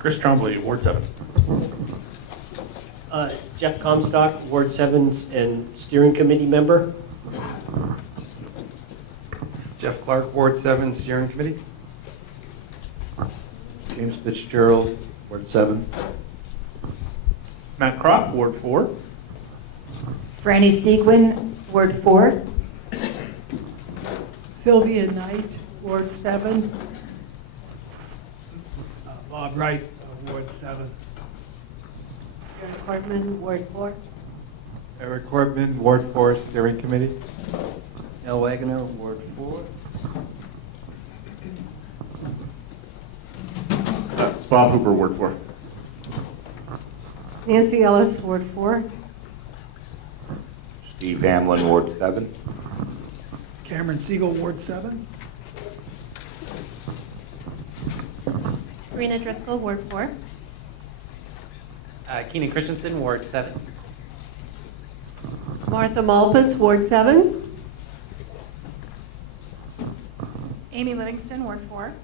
Chris Trombley, Ward 7. Jeff Comstock, Ward 7 and Steering Committee member. Jeff Clark, Ward 7, Steering Committee. James Fitzgerald, Ward 7. Matt Croft, Ward 4. Franny Stegwin, Ward 4. Sylvia Knight, Ward 7. Bob Wright, Ward 7. Eric Hartman, Ward 4. Eric Corbin, Ward 4, Steering Committee. Al Wagner, Ward 4. Bob Hooper, Ward 4. Nancy Ellis, Ward 4. Steve Hamlin, Ward 7. Cameron Siegel, Ward 7. Karina Driscoll, Ward 4. Keenan Christensen, Ward 7. Martha Malpas, Ward 7. Amy Livingston, Ward 4.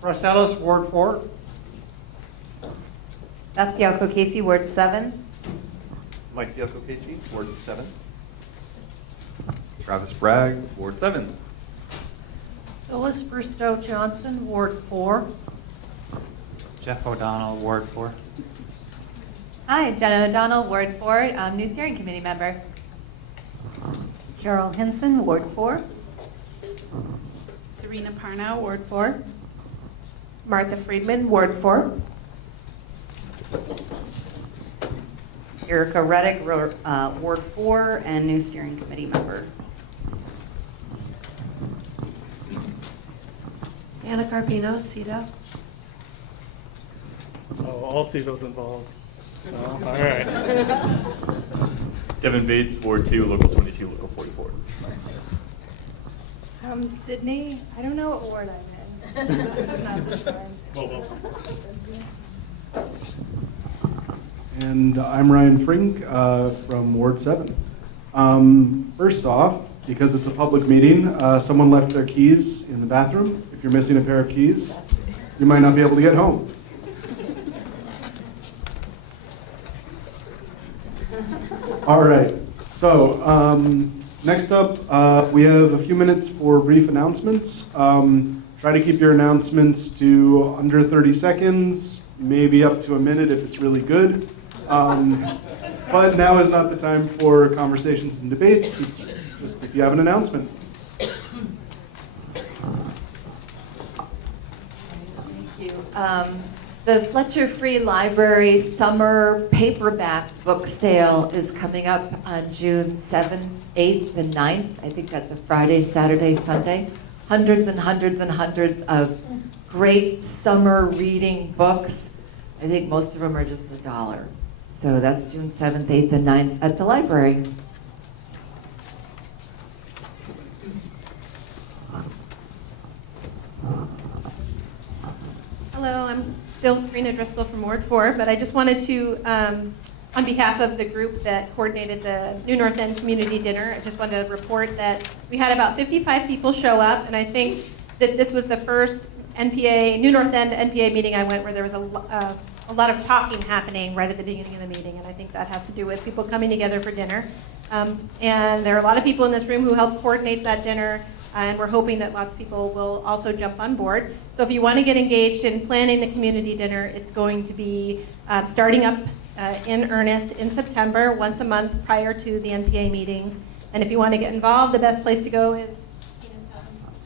Russ Ellis, Ward 4. Beth Bialco Casey, Ward 7. Mike Dialco Casey, Ward 7. Travis Bragg, Ward 7. Phyllis Bristow Johnson, Ward 4. Jeff O'Donnell, Ward 4. Hi, Jenna O'Donnell, Ward 4, new Steering Committee member. Carol Henson, Ward 4. Serena Parnell, Ward 4. Martha Friedman, Ward 4. Erica Reddick, Ward 4, and new Steering Committee member. Anna Carpino, CETA. Oh, all CETOs involved. Oh, all right. Devin Bates, Ward 2, Local 22, Local 44. Sydney, I don't know what ward I'm in. It's not this one. And I'm Ryan Frink from Ward 7. First off, because it's a public meeting, someone left their keys in the bathroom. If you're missing a pair of keys, you might not be able to get home. All right, so next up, we have a few minutes for brief announcements. Try to keep your announcements to under 30 seconds, maybe up to a minute if it's really good. But now is not the time for conversations and debates. It's just if you have an announcement. Thank you. The Fletcher Free Library Summer Paperback Book Sale is coming up on June 7th, 8th, and 9th. I think that's a Friday, Saturday, Sunday. Hundreds and hundreds and hundreds of great summer reading books. I think most of them are just $1. So that's June 7th, 8th, and 9th at the library. Hello, I'm still Karina Driscoll from Ward 4, but I just wanted to, on behalf of the group that coordinated the New North End Community Dinner, I just wanted to report that we had about 55 people show up, and I think that this was the first NPA, New North End NPA meeting I went where there was a lot of talking happening right at the beginning of the meeting, and I think that has to do with people coming together for dinner. And there are a lot of people in this room who helped coordinate that dinner, and we're hoping that lots of people will also jump on board. So if you want to get engaged in planning the community dinner, it's going to be starting up in earnest in September, once a month prior to the NPA meetings. And if you want to get involved, the best place to go is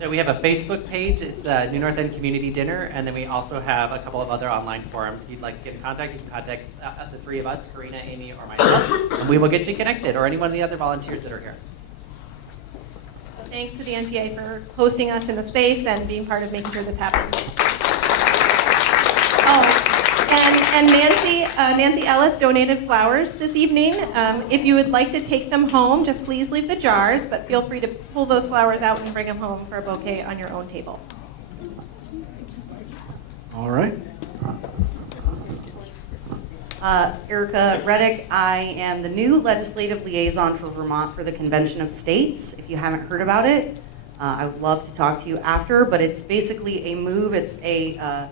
So we have a Facebook page. It's New North End Community Dinner, and then we also have a couple of other online forums. If you'd like to get in contact, you can contact the three of us, Karina, Amy, or myself, and we will get you connected, or any one of the other volunteers that are here. So thanks to the NPA for hosting us in the space and being part of making sure this happens. Oh, and Nancy Ellis donated flowers this evening. If you would like to take them home, just please leave the jars, but feel free to pull those flowers out and bring them home for a bouquet on your own table. All right. Erica Reddick. I am the new legislative liaison for Vermont for the Convention of States. If you haven't heard about it, I would love to talk to you after, but it's basically a move. It's a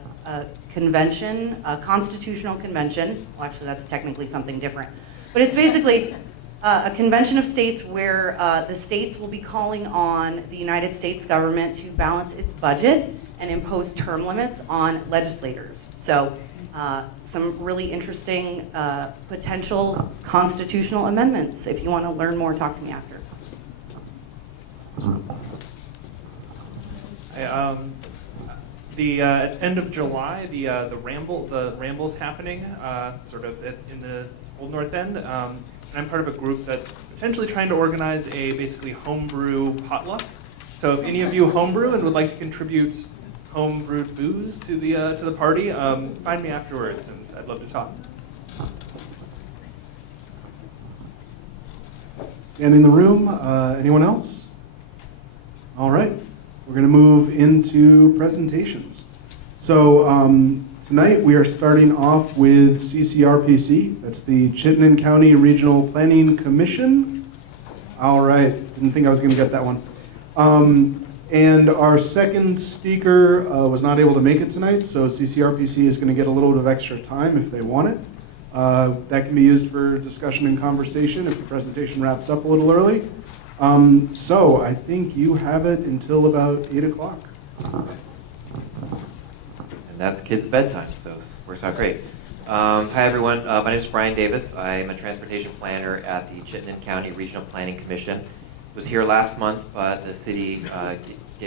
convention, a constitutional convention. Well, actually, that's technically something different. But it's basically a convention of states where the states will be calling on the United States government to balance its budget and impose term limits on legislators. So some really interesting potential constitutional amendments. If you want to learn more, talk to me after. The end of July, the Ramble's happening, sort of in the Old North End. And I'm part of a group that's potentially trying to organize a basically homebrew potluck. So if any of you homebrew and would like to contribute homebrewed booze to the party, find me afterwards, and I'd love to talk. And in the room, anyone else? All right, we're going to move into presentations. So tonight we are starting off with CCRPC. That's the Chittenden County Regional Planning Commission. All right, didn't think I was going to get that one. And our second speaker was not able to make it tonight, so CCRPC is going to get a little bit of extra time if they want it. That can be used for discussion and conversation if the presentation wraps up a little early. So I think you have it until about 8 o'clock. And that's kids' bedtime, so it works out great. Hi everyone, my name is Brian Davis. I'm a transportation planner at the Chittenden County Regional Planning Commission. Was here last month, but the city,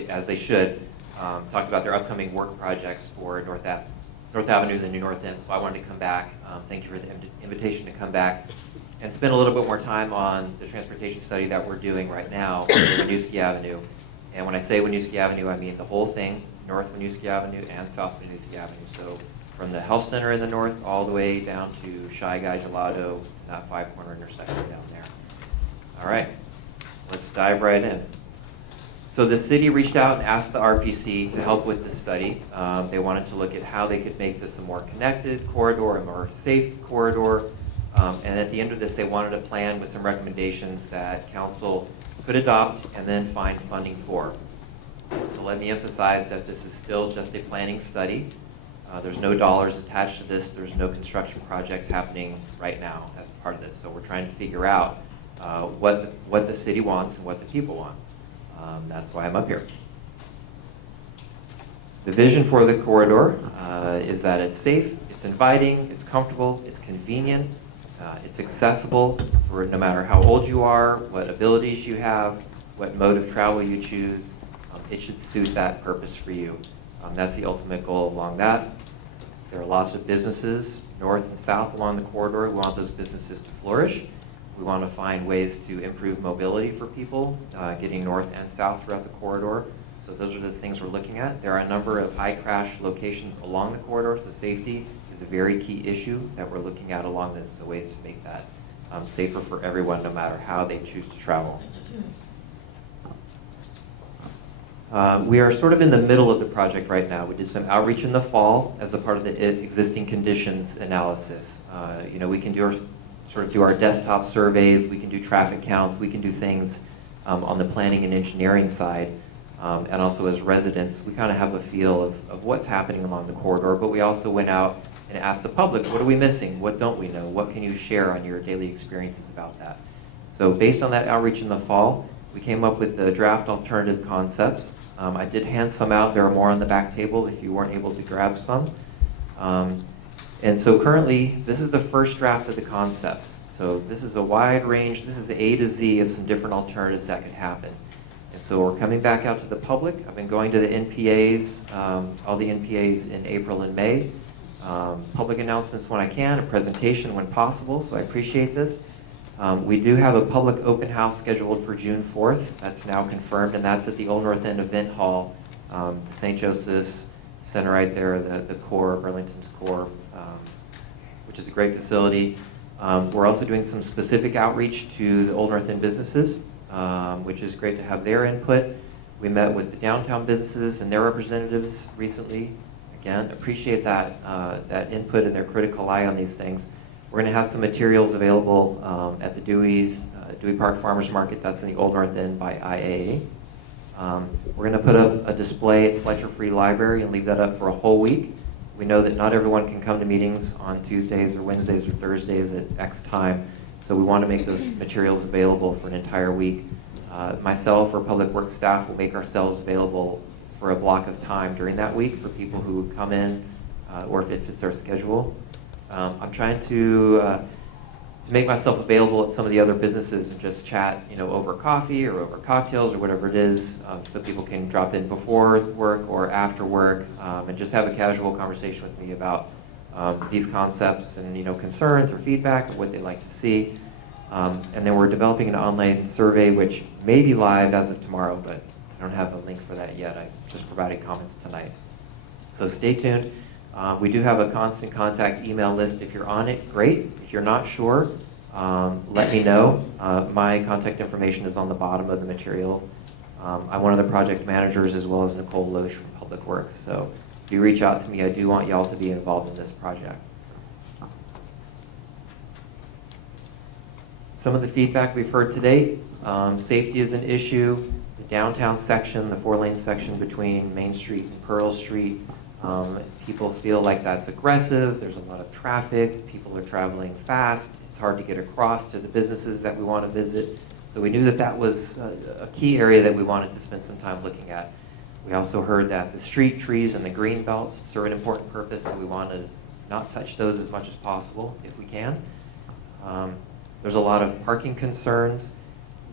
as they should, talked about their upcoming work projects for North Avenue, the new North End, so I wanted to come back. Thank you for the invitation to come back and spend a little bit more time on the transportation study that we're doing right now for Winooski Avenue. And when I say Winooski Avenue, I mean the whole thing, North Winooski Avenue and South Winooski Avenue. So from the health center in the north all the way down to Shy Guy Gelato, that 5-corner intersection down there. All right, let's dive right in. So the city reached out and asked the RPC to help with this study. They wanted to look at how they could make this a more connected corridor, a more safe corridor. And at the end of this, they wanted a plan with some recommendations that council could adopt and then find funding for. So let me emphasize that this is still just a planning study. There's no dollars attached to this. There's no construction projects happening right now as part of this. So we're trying to figure out what the city wants and what the people want. That's why I'm up here. The vision for the corridor is that it's safe, it's inviting, it's comfortable, it's convenient, it's accessible for no matter how old you are, what abilities you have, what mode of travel you choose. It should suit that purpose for you. That's the ultimate goal along that. There are lots of businesses north and south along the corridor. We want those businesses to flourish. We want to find ways to improve mobility for people getting north and south throughout the corridor. So those are the things we're looking at. There are a number of high crash locations along the corridor, so safety is a very key issue that we're looking at along this, so ways to make that safer for everyone no matter how they choose to travel. We are sort of in the middle of the project right now. We did some outreach in the fall as a part of the existing conditions analysis. We can do our desktop surveys, we can do traffic counts, we can do things on the planning and engineering side. And also as residents, we kind of have a feel of what's happening along the corridor, but we also went out and asked the public, what are we missing? What don't we know? What can you share on your daily experiences about that? So based on that outreach in the fall, we came up with the draft alternative concepts. I did hand some out. There are more on the back table if you weren't able to grab some. And so currently, this is the first draft of the concepts. So this is a wide range. This is the A to Z of some different alternatives that could happen. And so we're coming back out to the public. I've been going to the NPAs, all the NPAs in April and May. Public announcements when I can, a presentation when possible, so I appreciate this. We do have a public open house scheduled for June 4th. That's now confirmed, and that's at the Old North End Event Hall, St. Joseph's Center right there, the core, Burlington's core, which is a great facility. We're also doing some specific outreach to the Old North End businesses, which is great to have their input. We met with the downtown businesses and their representatives recently. Again, appreciate that, that input and their critical eye on these things. We're going to have some materials available at the Dewey Park Farmers Market. That's in the Old North End by IA. We're going to put up a display at Fletcher Free Library and leave that up for a whole week. We know that not everyone can come to meetings on Tuesdays or Wednesdays or Thursdays at X time, so we want to make those materials available for an entire week. Myself or Public Works staff will make ourselves available for a block of time during that week for people who come in or if it fits their schedule. I'm trying to make myself available at some of the other businesses and just chat, over coffee or over cocktails or whatever it is, so people can drop in before work or after work and just have a casual conversation with me about these concepts and concerns or feedback or what they'd like to see. And then we're developing an online survey which may be live as of tomorrow, but I don't have a link for that yet. I just provided comments tonight. So stay tuned. We do have a constant contact email list. If you're on it, great. If you're not sure, let me know. My contact information is on the bottom of the material. I'm one of the project managers as well as Nicole Loesch from Public Works. So if you reach out to me, I do want y'all to be involved in this project. Some of the feedback we've heard to date, safety is an issue. The downtown section, the 4-lane section between Main Street and Pearl Street, people feel like that's aggressive. There's a lot of traffic. People are traveling fast. It's hard to get across to the businesses that we want to visit. So we knew that that was a key area that we wanted to spend some time looking at. We also heard that the street trees and the green belts serve an important purpose, so we want to not touch those as much as possible if we can. There's a lot of parking concerns.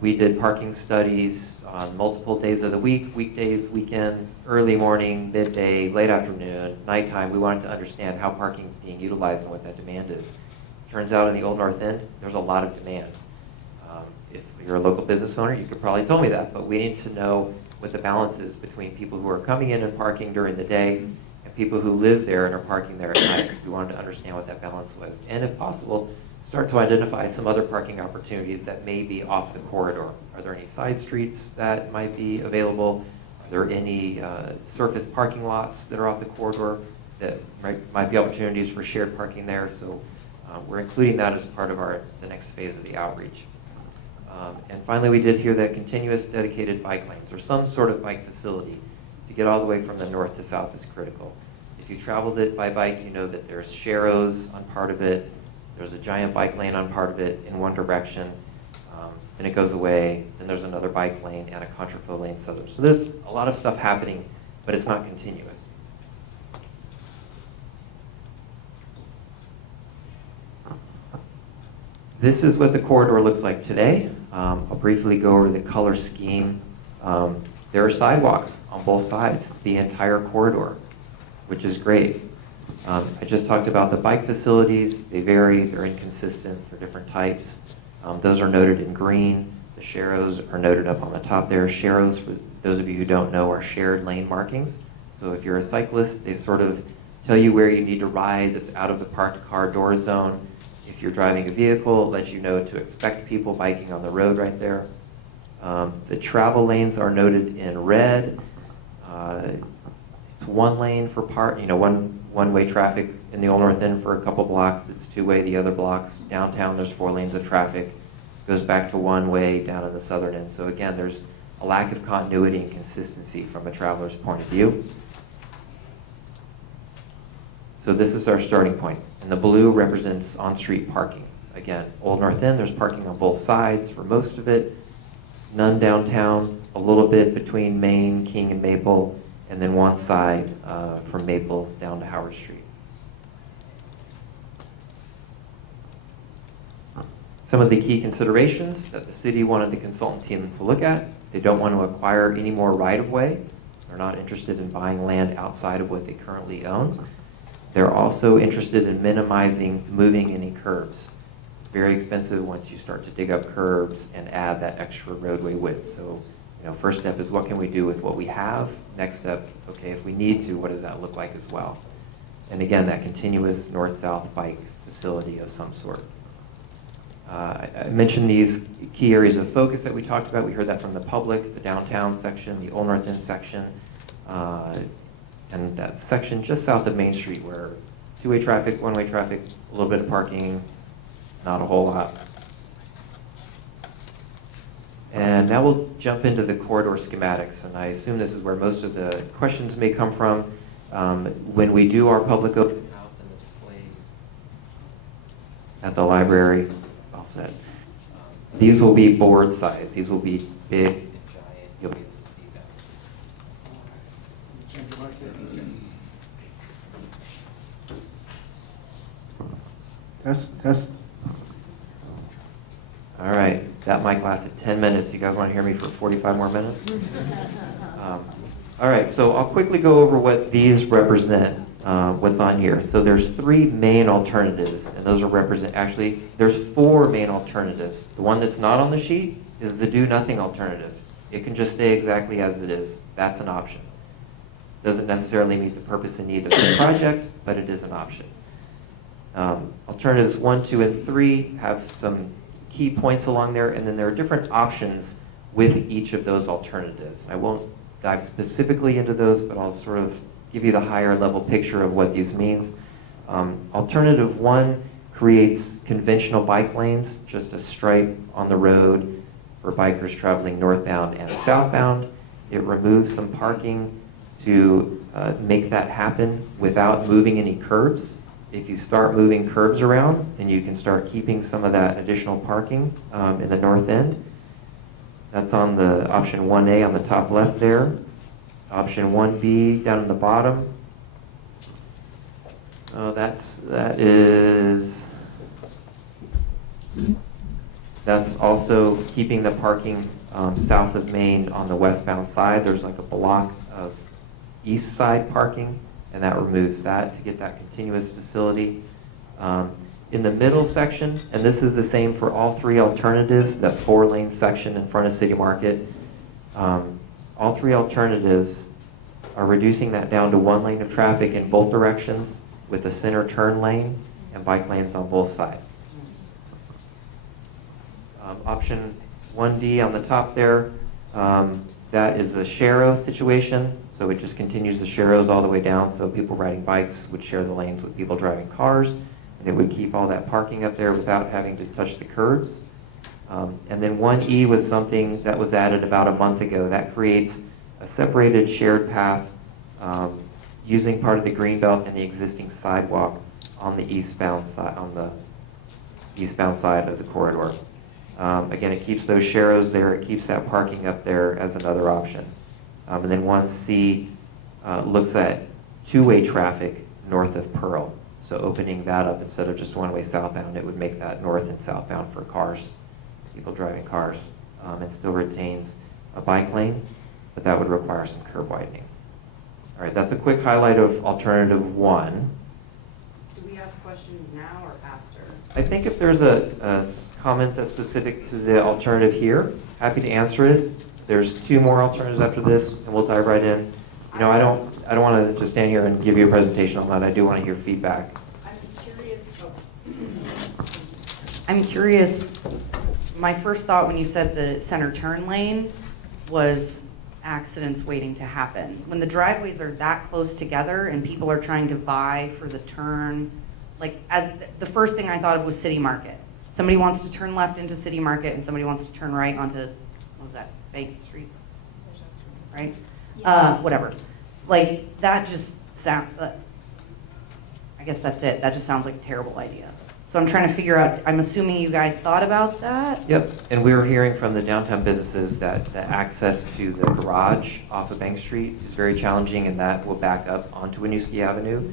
We did parking studies on multiple days of the week, weekdays, weekends, early morning, midday, late afternoon, nighttime. We wanted to understand how parking is being utilized and what that demand is. Turns out in the Old North End, there's a lot of demand. If you're a local business owner, you could probably tell me that, but we need to know what the balance is between people who are coming in and parking during the day and people who live there and are parking there at night. We wanted to understand what that balance was. And if possible, start to identify some other parking opportunities that may be off the corridor. Are there any side streets that might be available? Are there any surface parking lots that are off the corridor that might be opportunities for shared parking there? So we're including that as part of the next phase of the outreach. And finally, we did hear that continuous dedicated bike lanes or some sort of bike facility to get all the way from the north to south is critical. If you traveled it by bike, you know that there's sharrows on part of it. There's a giant bike lane on part of it in one direction, then it goes away, then there's another bike lane and a contraflow lane southern. So there's a lot of stuff happening, but it's not continuous. This is what the corridor looks like today. I'll briefly go over the color scheme. There are sidewalks on both sides, the entire corridor, which is great. I just talked about the bike facilities. They vary, they're inconsistent, they're different types. Those are noted in green. The sharrows are noted up on the top there. Sharrows, for those of you who don't know, are shared lane markings. So if you're a cyclist, they sort of tell you where you need to ride that's out of the parked car door zone. If you're driving a vehicle, it lets you know to expect people biking on the road right there. The travel lanes are noted in red. It's one lane for one-way traffic in the Old North End for a couple blocks. It's two-way the other blocks. Downtown, there's 4 lanes of traffic. Goes back to one-way down in the southern end. So again, there's a lack of continuity and consistency from a traveler's point of view. So this is our starting point. And the blue represents on-street parking. Again, Old North End, there's parking on both sides for most of it. None downtown, a little bit between Main, King, and Maple, and then one side from Maple down to Howard Street. Some of the key considerations that the city wanted the consultant team to look at: they don't want to acquire any more right-of-way. They're not interested in buying land outside of what they currently own. They're also interested in minimizing moving any curbs. It's very expensive once you start to dig up curbs and add that extra roadway width. So, first step is what can we do with what we have? Next step, okay, if we need to, what does that look like as well? And again, that continuous north-south bike facility of some sort. I mentioned these key areas of focus that we talked about. We heard that from the public, the downtown section, the Old North End section, and that section just south of Main Street where two-way traffic, one-way traffic, a little bit of parking, not a whole lot. And now we'll jump into the corridor schematics, and I assume this is where most of the questions may come from. When we do our public open house and the display at the library, all set. These will be board size. These will be big and giant. You'll be able to see them. Test. All right, that mic lasted 10 minutes. You guys want to hear me for 45 more minutes? All right, so I'll quickly go over what these represent, what's on here. So there's 3 main alternatives, and those are actually, there's 4 main alternatives. The one that's not on the sheet is the do nothing alternative. It can just stay exactly as it is. That's an option. Doesn't necessarily meet the purpose and need of the project, but it is an option. Alternatives 1, 2, and 3 have some key points along there, and then there are different options with each of those alternatives. I won't dive specifically into those, but I'll sort of give you the higher level picture of what these means. Alternative 1 creates conventional bike lanes, just a stripe on the road for bikers traveling northbound and southbound. It removes some parking to make that happen without moving any curbs. If you start moving curbs around, then you can start keeping some of that additional parking in the north end. That's on the option 1A on the top left there. Option 1B down in the bottom. That's also keeping the parking south of Main on the westbound side. There's like a block of east side parking, and that removes that to get that continuous facility. In the middle section, and this is the same for all 3 alternatives, that 4-lane section in front of City Market, all 3 alternatives are reducing that down to 1 lane of traffic in both directions with a center turn lane and bike lanes on both sides. Option 1D on the top there, that is a share-o situation. So it just continues the share-os all the way down, so people riding bikes would share the lanes with people driving cars, and it would keep all that parking up there without having to touch the curbs. And then 1E was something that was added about a month ago. That creates a separated shared path using part of the greenbelt and the existing sidewalk on the eastbound side of the corridor. Again, it keeps those share-os there. It keeps that parking up there as another option. And then 1C looks at 2-way traffic north of Pearl. So opening that up instead of just 1-way southbound, it would make that north and southbound for cars, people driving cars. It still retains a bike lane, but that would require some curb widening. All right, that's a quick highlight of alternative 1. Do we ask questions now or after? I think if there's a comment that's specific to the alternative here, happy to answer it. There's 2 more alternatives after this, and we'll dive right in. You know, I don't want to just stand here and give you a presentation on that. I do want to hear feedback. I'm curious. My first thought when you said the center turn lane was accidents waiting to happen. When the driveways are that close together and people are trying to vie for the turn, like as the first thing I thought of was City Market. Somebody wants to turn left into City Market and somebody wants to turn right onto, what was that, Bank Street? Right? Whatever. Like, that just sounds, I guess that's it. That just sounds like a terrible idea. So I'm trying to figure out, I'm assuming you guys thought about that? Yep, and we were hearing from the downtown businesses that the access to the garage off of Bank Street is very challenging, and that will back up onto Winooski Avenue.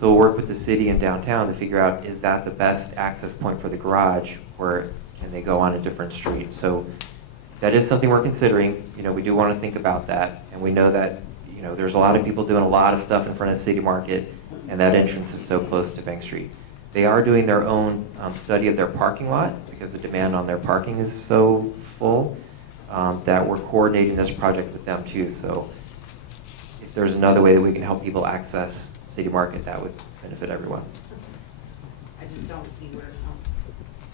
So we'll work with the city and downtown to figure out, is that the best access point for the garage, or can they go on a different street? So that is something we're considering. You know, we do want to think about that, and we know that, you know, there's a lot of people doing a lot of stuff in front of the City Market, and that entrance is so close to Bank Street. They are doing their own study of their parking lot because the demand on their parking is so full that we're coordinating this project with them too. So if there's another way that we can help people access City Market, that would benefit everyone. I just don't see where,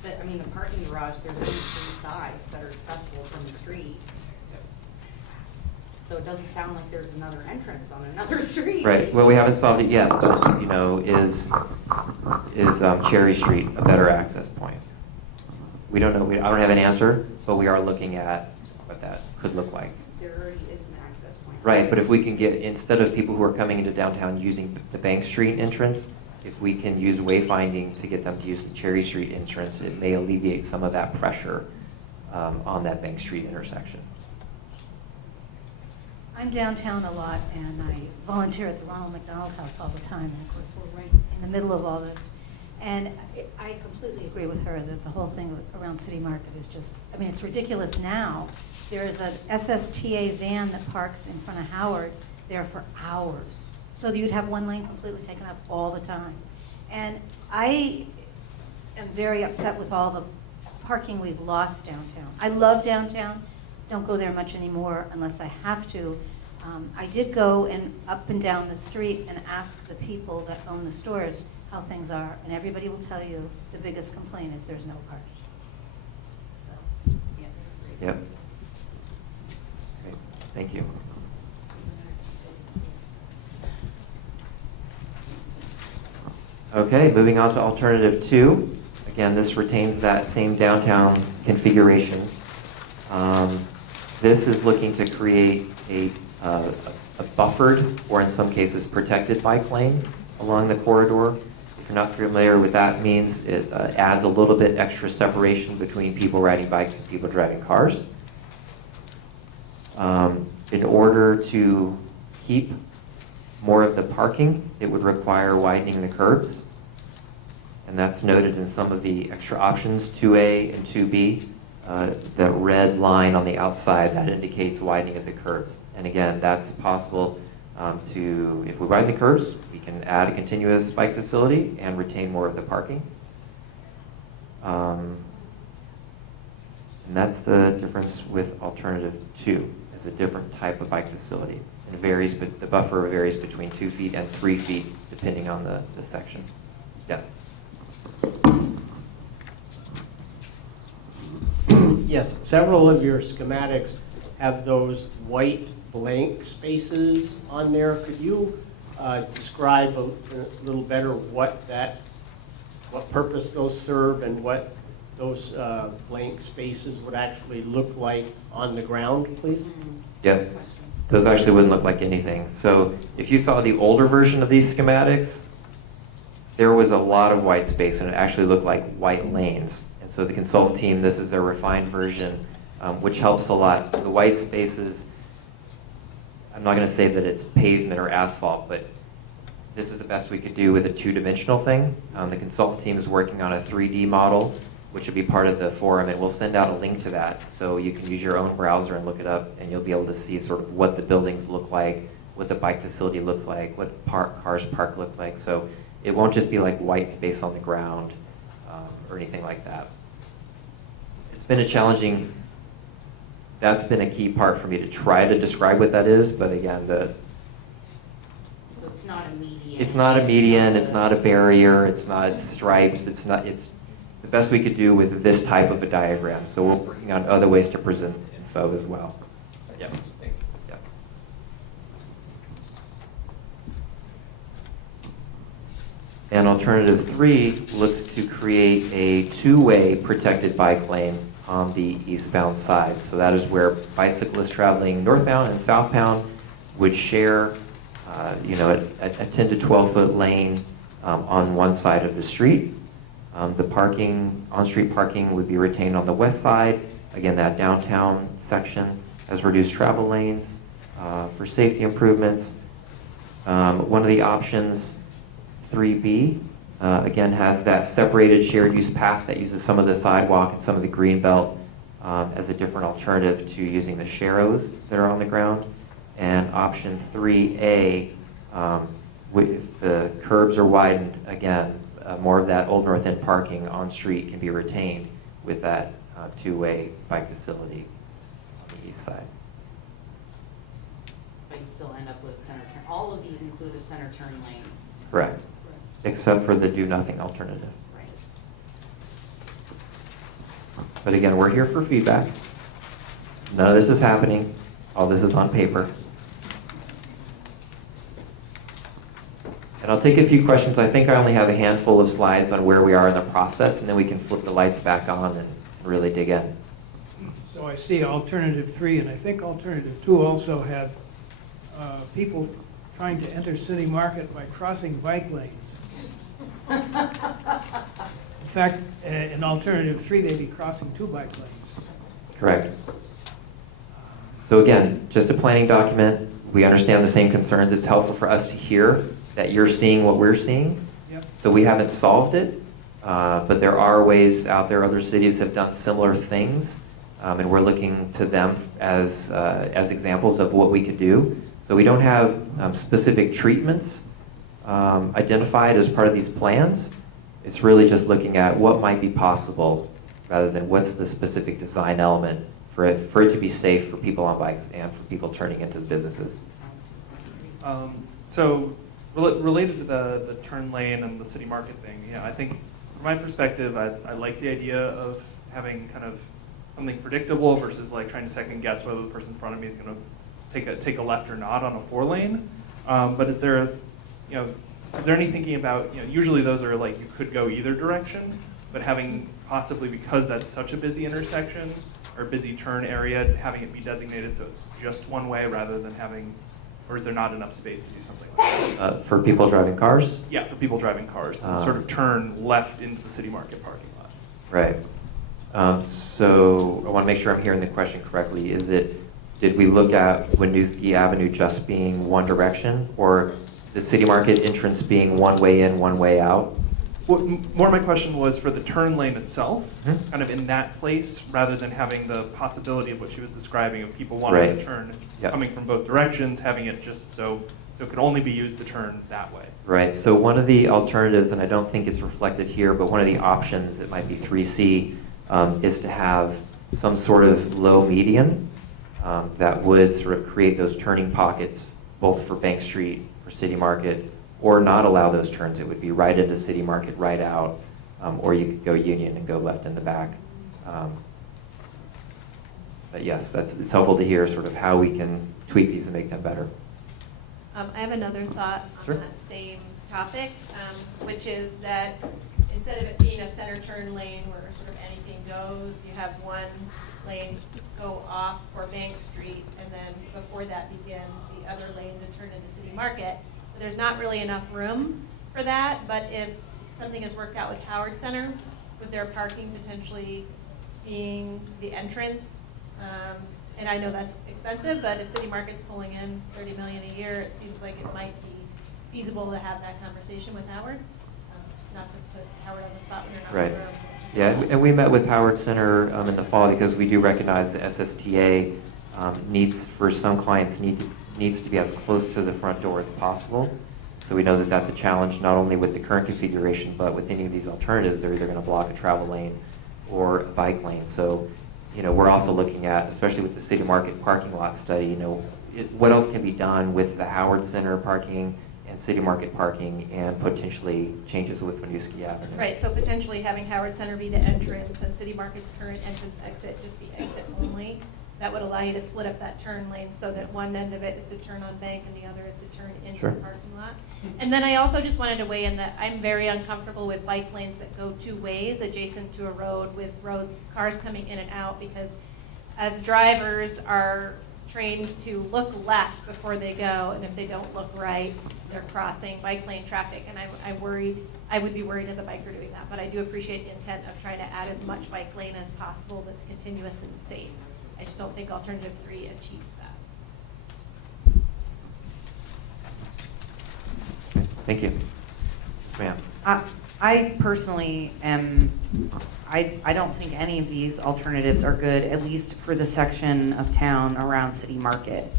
but I mean, the parking garage, there's only 3 sides that are accessible from the street. So it doesn't sound like there's another entrance on another street. Right. Well, we haven't solved it yet, but you know, is Cherry Street a better access point? We don't know. I don't have an answer, but we are looking at what that could look like. There already is an access point. Right, but if we can get, instead of people who are coming into downtown using the Bank Street entrance, if we can use wayfinding to get them to use the Cherry Street entrance, it may alleviate some of that pressure on that Bank Street intersection. I'm downtown a lot, and I volunteer at the Ronald McDonald House all the time, and of course, we're right in the middle of all this. And I completely agree with her that the whole thing around City Market is just, I mean, it's ridiculous now. There is an SSTA van that parks in front of Howard there for hours. So you'd have one lane completely taken up all the time. And I am very upset with all the parking we've lost downtown. I love downtown, don't go there much anymore unless I have to. I did go and up and down the street and ask the people that own the stores how things are, and everybody will tell you the biggest complaint is there's no parking. So, yeah. Yep. Great, thank you. Okay, moving on to alternative 2. Again, this retains that same downtown configuration. This is looking to create a buffered, or in some cases protected bike lane along the corridor. If you're not familiar with that, means it adds a little bit extra separation between people riding bikes and people driving cars. In order to keep more of the parking, it would require widening the curbs. And that's noted in some of the extra options, 2A and 2B. The red line on the outside, that indicates widening of the curbs. And again, that's possible if we widen the curbs, we can add a continuous bike facility and retain more of the parking. And that's the difference with alternative 2. It's a different type of bike facility. It varies, but the buffer varies between 2 feet and 3 feet, depending on the section. Yes? Yes, several of your schematics have those white blank spaces on there. Could you describe a little better what purpose those serve and what those blank spaces would actually look like on the ground, please? Yeah, those actually wouldn't look like anything. So if you saw the older version of these schematics, there was a lot of white space and it actually looked like white lanes. And so the consultant team, this is their refined version, which helps a lot. So the white spaces, I'm not going to say that it's pavement or asphalt, but this is the best we could do with a two-dimensional thing. The consultant team is working on a 3D model, which will be part of the forum, and we'll send out a link to that so you can use your own browser and look it up, and you'll be able to see sort of what the buildings look like, what the bike facility looks like, what cars park look like. So it won't just be like white space on the ground or anything like that. It's been a challenging, that's been a key part for me to try to describe what that is, but again, So it's not a median. it's not a median, it's not a barrier, it's not stripes, it's the best we could do with this type of a diagram. So we're working on other ways to present info as well. Yeah. Yeah. And alternative 3 looks to create a two-way protected bike lane on the eastbound side. So that is where bicyclists traveling northbound and southbound would share a 10 to 12 foot lane on one side of the street. The parking, on-street parking would be retained on the west side. Again, that downtown section has reduced travel lanes for safety improvements. One of the options, 3B, again, has that separated shared use path that uses some of the sidewalk and some of the green belt as a different alternative to using the sharrows that are on the ground. And option 3A, with the curbs are widened, again, more of that Old North End parking on street can be retained with that two-way bike facility on the east side. But you still end up with a center turn. All of these include a center turn lane. Correct. Except for the do-nothing alternative. Right. But again, we're here for feedback. None of this is happening. All this is on paper. And I'll take a few questions. I think I only have a handful of slides on where we are in the process, and then we can flip the lights back on and really dig in. So So I see alternative 3, and I think alternative 2 also had people trying to enter City Market by crossing bike lanes. In fact, in alternative 3, they'd be crossing 2 bike lanes. Correct. So again, just a planning document. We understand the same concerns. It's helpful for us to hear that you're seeing what we're seeing. Yep. So we haven't solved it, but there are ways out there. Other cities have done similar things, and we're looking to them as examples of what we could do. So we don't have specific treatments identified as part of these plans. It's really just looking at what might be possible rather than what's the specific design element for it to be safe for people on bikes and for people turning into businesses. So related to the turn lane and the city market thing, yeah, I think from my perspective, I like the idea of having kind of something predictable versus like trying to second guess whether the person in front of me is going to take a left or not on a 4-lane. But is there any thinking about, usually those are like you could go either direction, but having possibly, because that's such a busy intersection or busy turn area, having it be designated so it's just one way rather than having, or is there not enough space to do something like that? For people driving cars? Yeah, for people driving cars, sort of turn left into the city market parking lot. Right. So I want to make sure I'm hearing the question correctly. Did we look at Winooski Avenue just being one direction, or the city market entrance being one way in, one way out? Well, more my question was for the turn lane itself, kind of in that place, rather than having the possibility of what she was describing of people wanting to turn coming from both directions, having it just so it could only be used to turn that way. Right. So one of the alternatives, and I don't think it's reflected here, but one of the options, it might be 3C, is to have some sort of low median that would sort of create those turning pockets, both for Bank Street, for City Market, or not allow those turns. It would be right into City Market, right out, or you could go Union and go left in the back. But yes, it's helpful to hear sort of how we can tweak these and make them better. I have another thought on Sure. that same topic, which is that instead of it being a center turn lane where sort of anything goes, you have one lane go off for Bank Street, and then before that begins the other lane to turn into City Market. But there's not really enough room for that, but if something is worked out with Howard Center, with their parking potentially being the entrance, and I know that's expensive, but if City Market's pulling in $30 million a year, it seems like it might be feasible to have that conversation with Howard. Not to put Howard on the spot when you're not in the room. Yeah, and we met with Howard Center in the fall because we do recognize the SSTA needs, for some clients, needs to be as close to the front door as possible. So we know that that's a challenge not only with the current configuration, but with any of these alternatives. They're either going to block a travel lane or a bike lane. So, we're also looking at, especially with the City Market parking lot study, what else can be done with the Howard Center parking and City Market parking, and potentially changes with Winooski Avenue. Right, so potentially having Howard Center be the entrance and City Market's current entrance exit just be exit only. That would allow you to split up that turn lane so that one end of it is to turn on Bank and the other is to turn into the parking lot. And then I also just wanted to weigh in that I'm very uncomfortable with bike lanes that go two ways adjacent to a road with cars coming in and out, because as drivers are trained to look left before they go, and if they don't look right, they're crossing bike lane traffic, and I would be worried as a biker doing that, but I do appreciate the intent of trying to add as much bike lane as possible that's continuous and safe. I just don't think alternative 3 achieves that. Thank you. Ma'am. I personally I don't think any of these alternatives are good, at least for the section of town around City Market.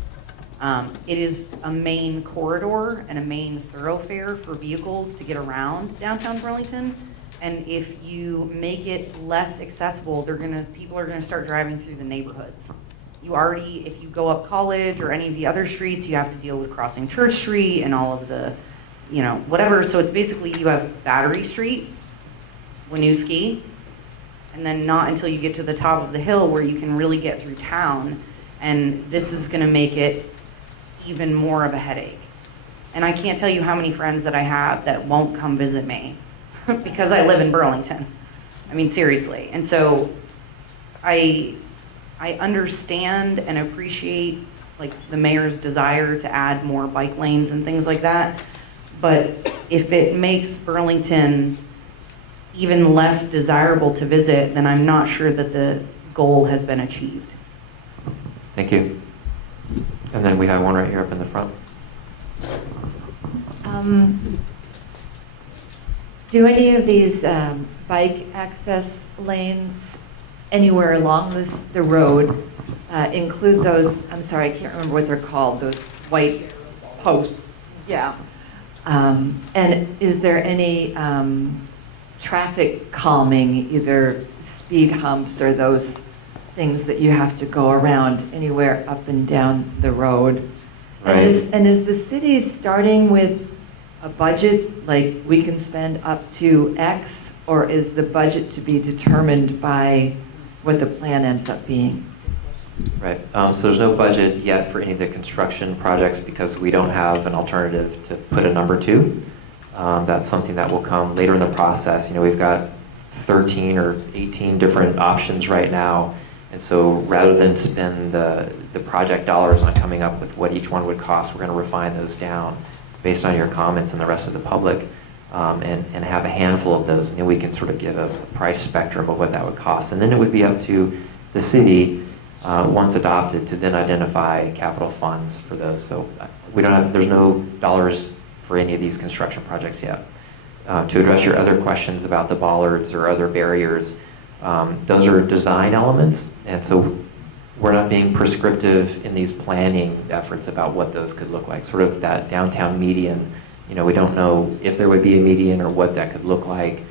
It is a main corridor and a main thoroughfare for vehicles to get around downtown Burlington. And if you make it less accessible, people are gonna start driving through the neighborhoods. If you go up College or any of the other streets, you have to deal with crossing Church Street and all of the, whatever. So it's basically you have Battery Street, Winooski, and then not until you get to the top of the hill where you can really get through town. And this is gonna make it even more of a headache. And I can't tell you how many friends that I have that won't come visit me because I live in Burlington. I mean, seriously. And so I I understand and appreciate like the mayor's desire to add more bike lanes and things like that. But if it makes Burlington even less desirable to visit, then I'm not sure that the goal has been achieved. Thank you. And then we have one right here up in the front. Do any of these bike access lanes anywhere along the road include those, I'm sorry, I can't remember what they're called, those white posts? Yeah. And is there any traffic calming, either speed humps or those things that you have to go around anywhere up and down the road? Right. And is the city starting with a budget, like we can spend up to X, or is the budget to be determined by what the plan ends up being? Right. So there's no budget yet for any of the construction projects because we don't have an alternative to put a number to. That's something that will come later in the process. You know, we've got 13 or 18 different options right now. And so rather than spend the project dollars on coming up with what each one would cost, we're going to refine those down based on your comments and the rest of the public, and have a handful of those. And then we can sort of give a price spectrum of what that would cost. And then it would be up to the city, once adopted, to then identify capital funds for those. So there's no dollars for any of these construction projects yet. To address your other questions about the bollards or other barriers, those are design elements, and so we're not being prescriptive in these planning efforts about what those could look like. Sort of that downtown median, you know, we don't know if there would be a median or what that could look like.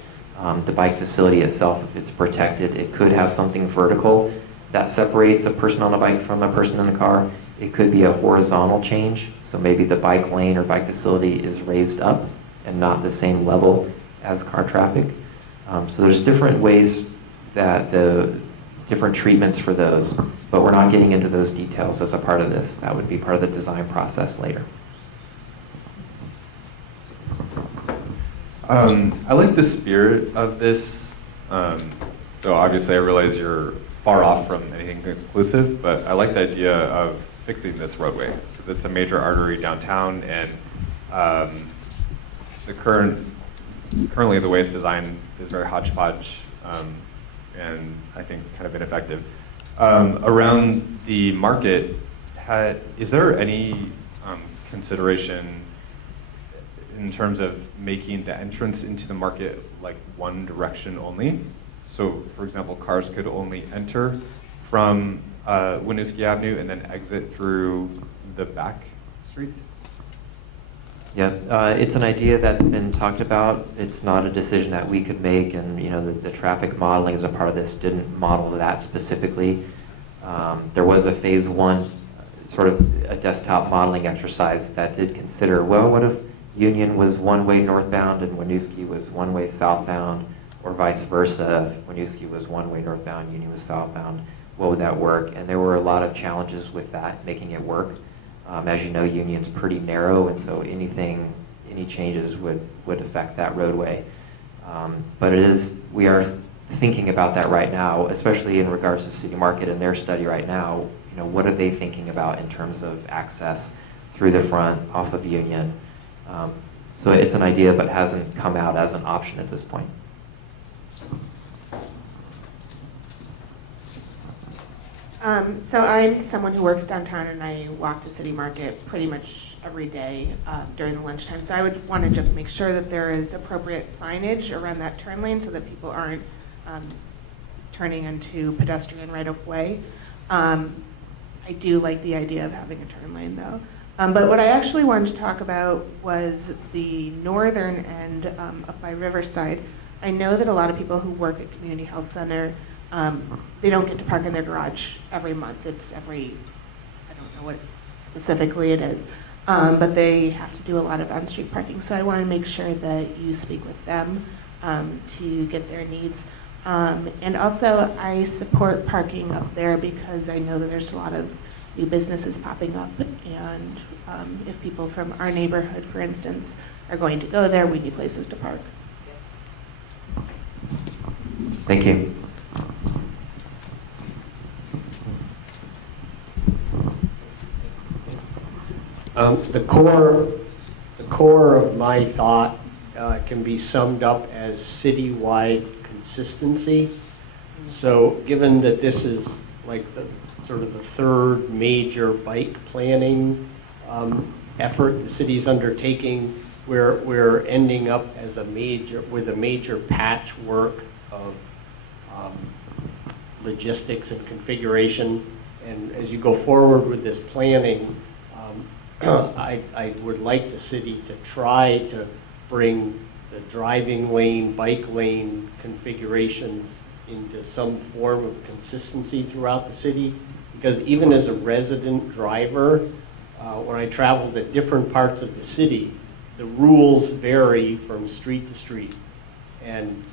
The bike facility itself, if it's protected, it could have something vertical that separates a person on a bike from a person in a car. It could be a horizontal change, so maybe the bike lane or bike facility is raised up and not the same level as car traffic. So there's different ways that the different treatments for those, but we're not getting into those details as a part of this. That would be part of the design process later. I like the spirit of this. So obviously I realize you're far off from anything conclusive, but I like the idea of fixing this roadway because it's a major artery downtown, and currently the way it's designed is very hodgepodge, and I think kind of ineffective. Around the market, is there any consideration in terms of making the entrance into the market like one direction only? So, for example, cars could only enter from Winooski Avenue and then exit through the back street? Yeah, it's an idea that's been talked about. It's not a decision that we could make, and you know, the traffic modeling as a part of this didn't model that specifically. There was a phase one, sort of a desktop modeling exercise that did consider, well, what if Union was one-way northbound and Winooski was one-way southbound, or vice versa, if Winooski was one-way northbound, Union was southbound, what would that work? And there were a lot of challenges with that, making it work. As you know, Union's pretty narrow, and so any changes would affect that roadway. But we are thinking about that right now, especially in regards to City Market and their study right now. You know, what are they thinking about in terms of access through the front, off of Union? So it's an idea, but hasn't come out as an option at this point. So I'm someone who works downtown, and I walk to City Market pretty much every day during the lunchtime. So I would want to just make sure that there is appropriate signage around that turn lane so that people aren't turning into pedestrian right-of-way. I do like the idea of having a turn lane, though. But what I actually wanted to talk about was the northern end up by Riverside. I know that a lot of people who work at Community Health Center, they don't get to park in their garage every month. It's every, I don't know what specifically it is, but they have to do a lot of on-street parking. So I want to make sure that you speak with them to get their needs. And also, I support parking up there because I know that there's a lot of new businesses popping up, and if people from our neighborhood, for instance, are going to go there, we need places to park. Thank you. The core of my thought can be summed up as citywide consistency. So given that this is like the sort of the third major bike planning effort the city's undertaking, we're ending up as with a major patchwork of logistics and configuration. And as you go forward with this planning, I would like the city to try to bring the driving lane, bike lane configurations into some form of consistency throughout the city. Because even as a resident driver, when I travel to different parts of the city, the rules vary from street to street. And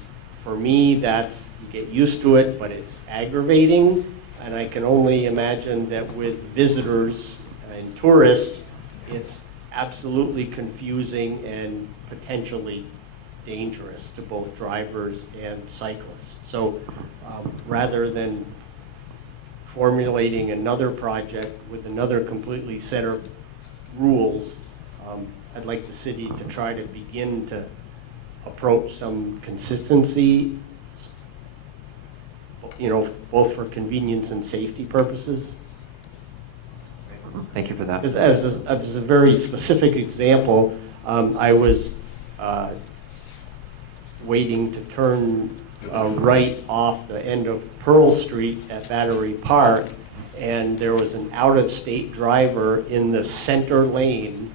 for me, you get used to it, but it's aggravating. And I can only imagine that with visitors and tourists, it's absolutely confusing and potentially dangerous to both drivers and cyclists. So rather than formulating another project with another completely set of rules, I'd like the city to try to begin to approach some consistency, both for convenience and safety purposes. Thank you for that. As a very specific example, I was waiting to turn right off the end of Pearl Street at Battery Park, and there was an out-of-state driver in the center lane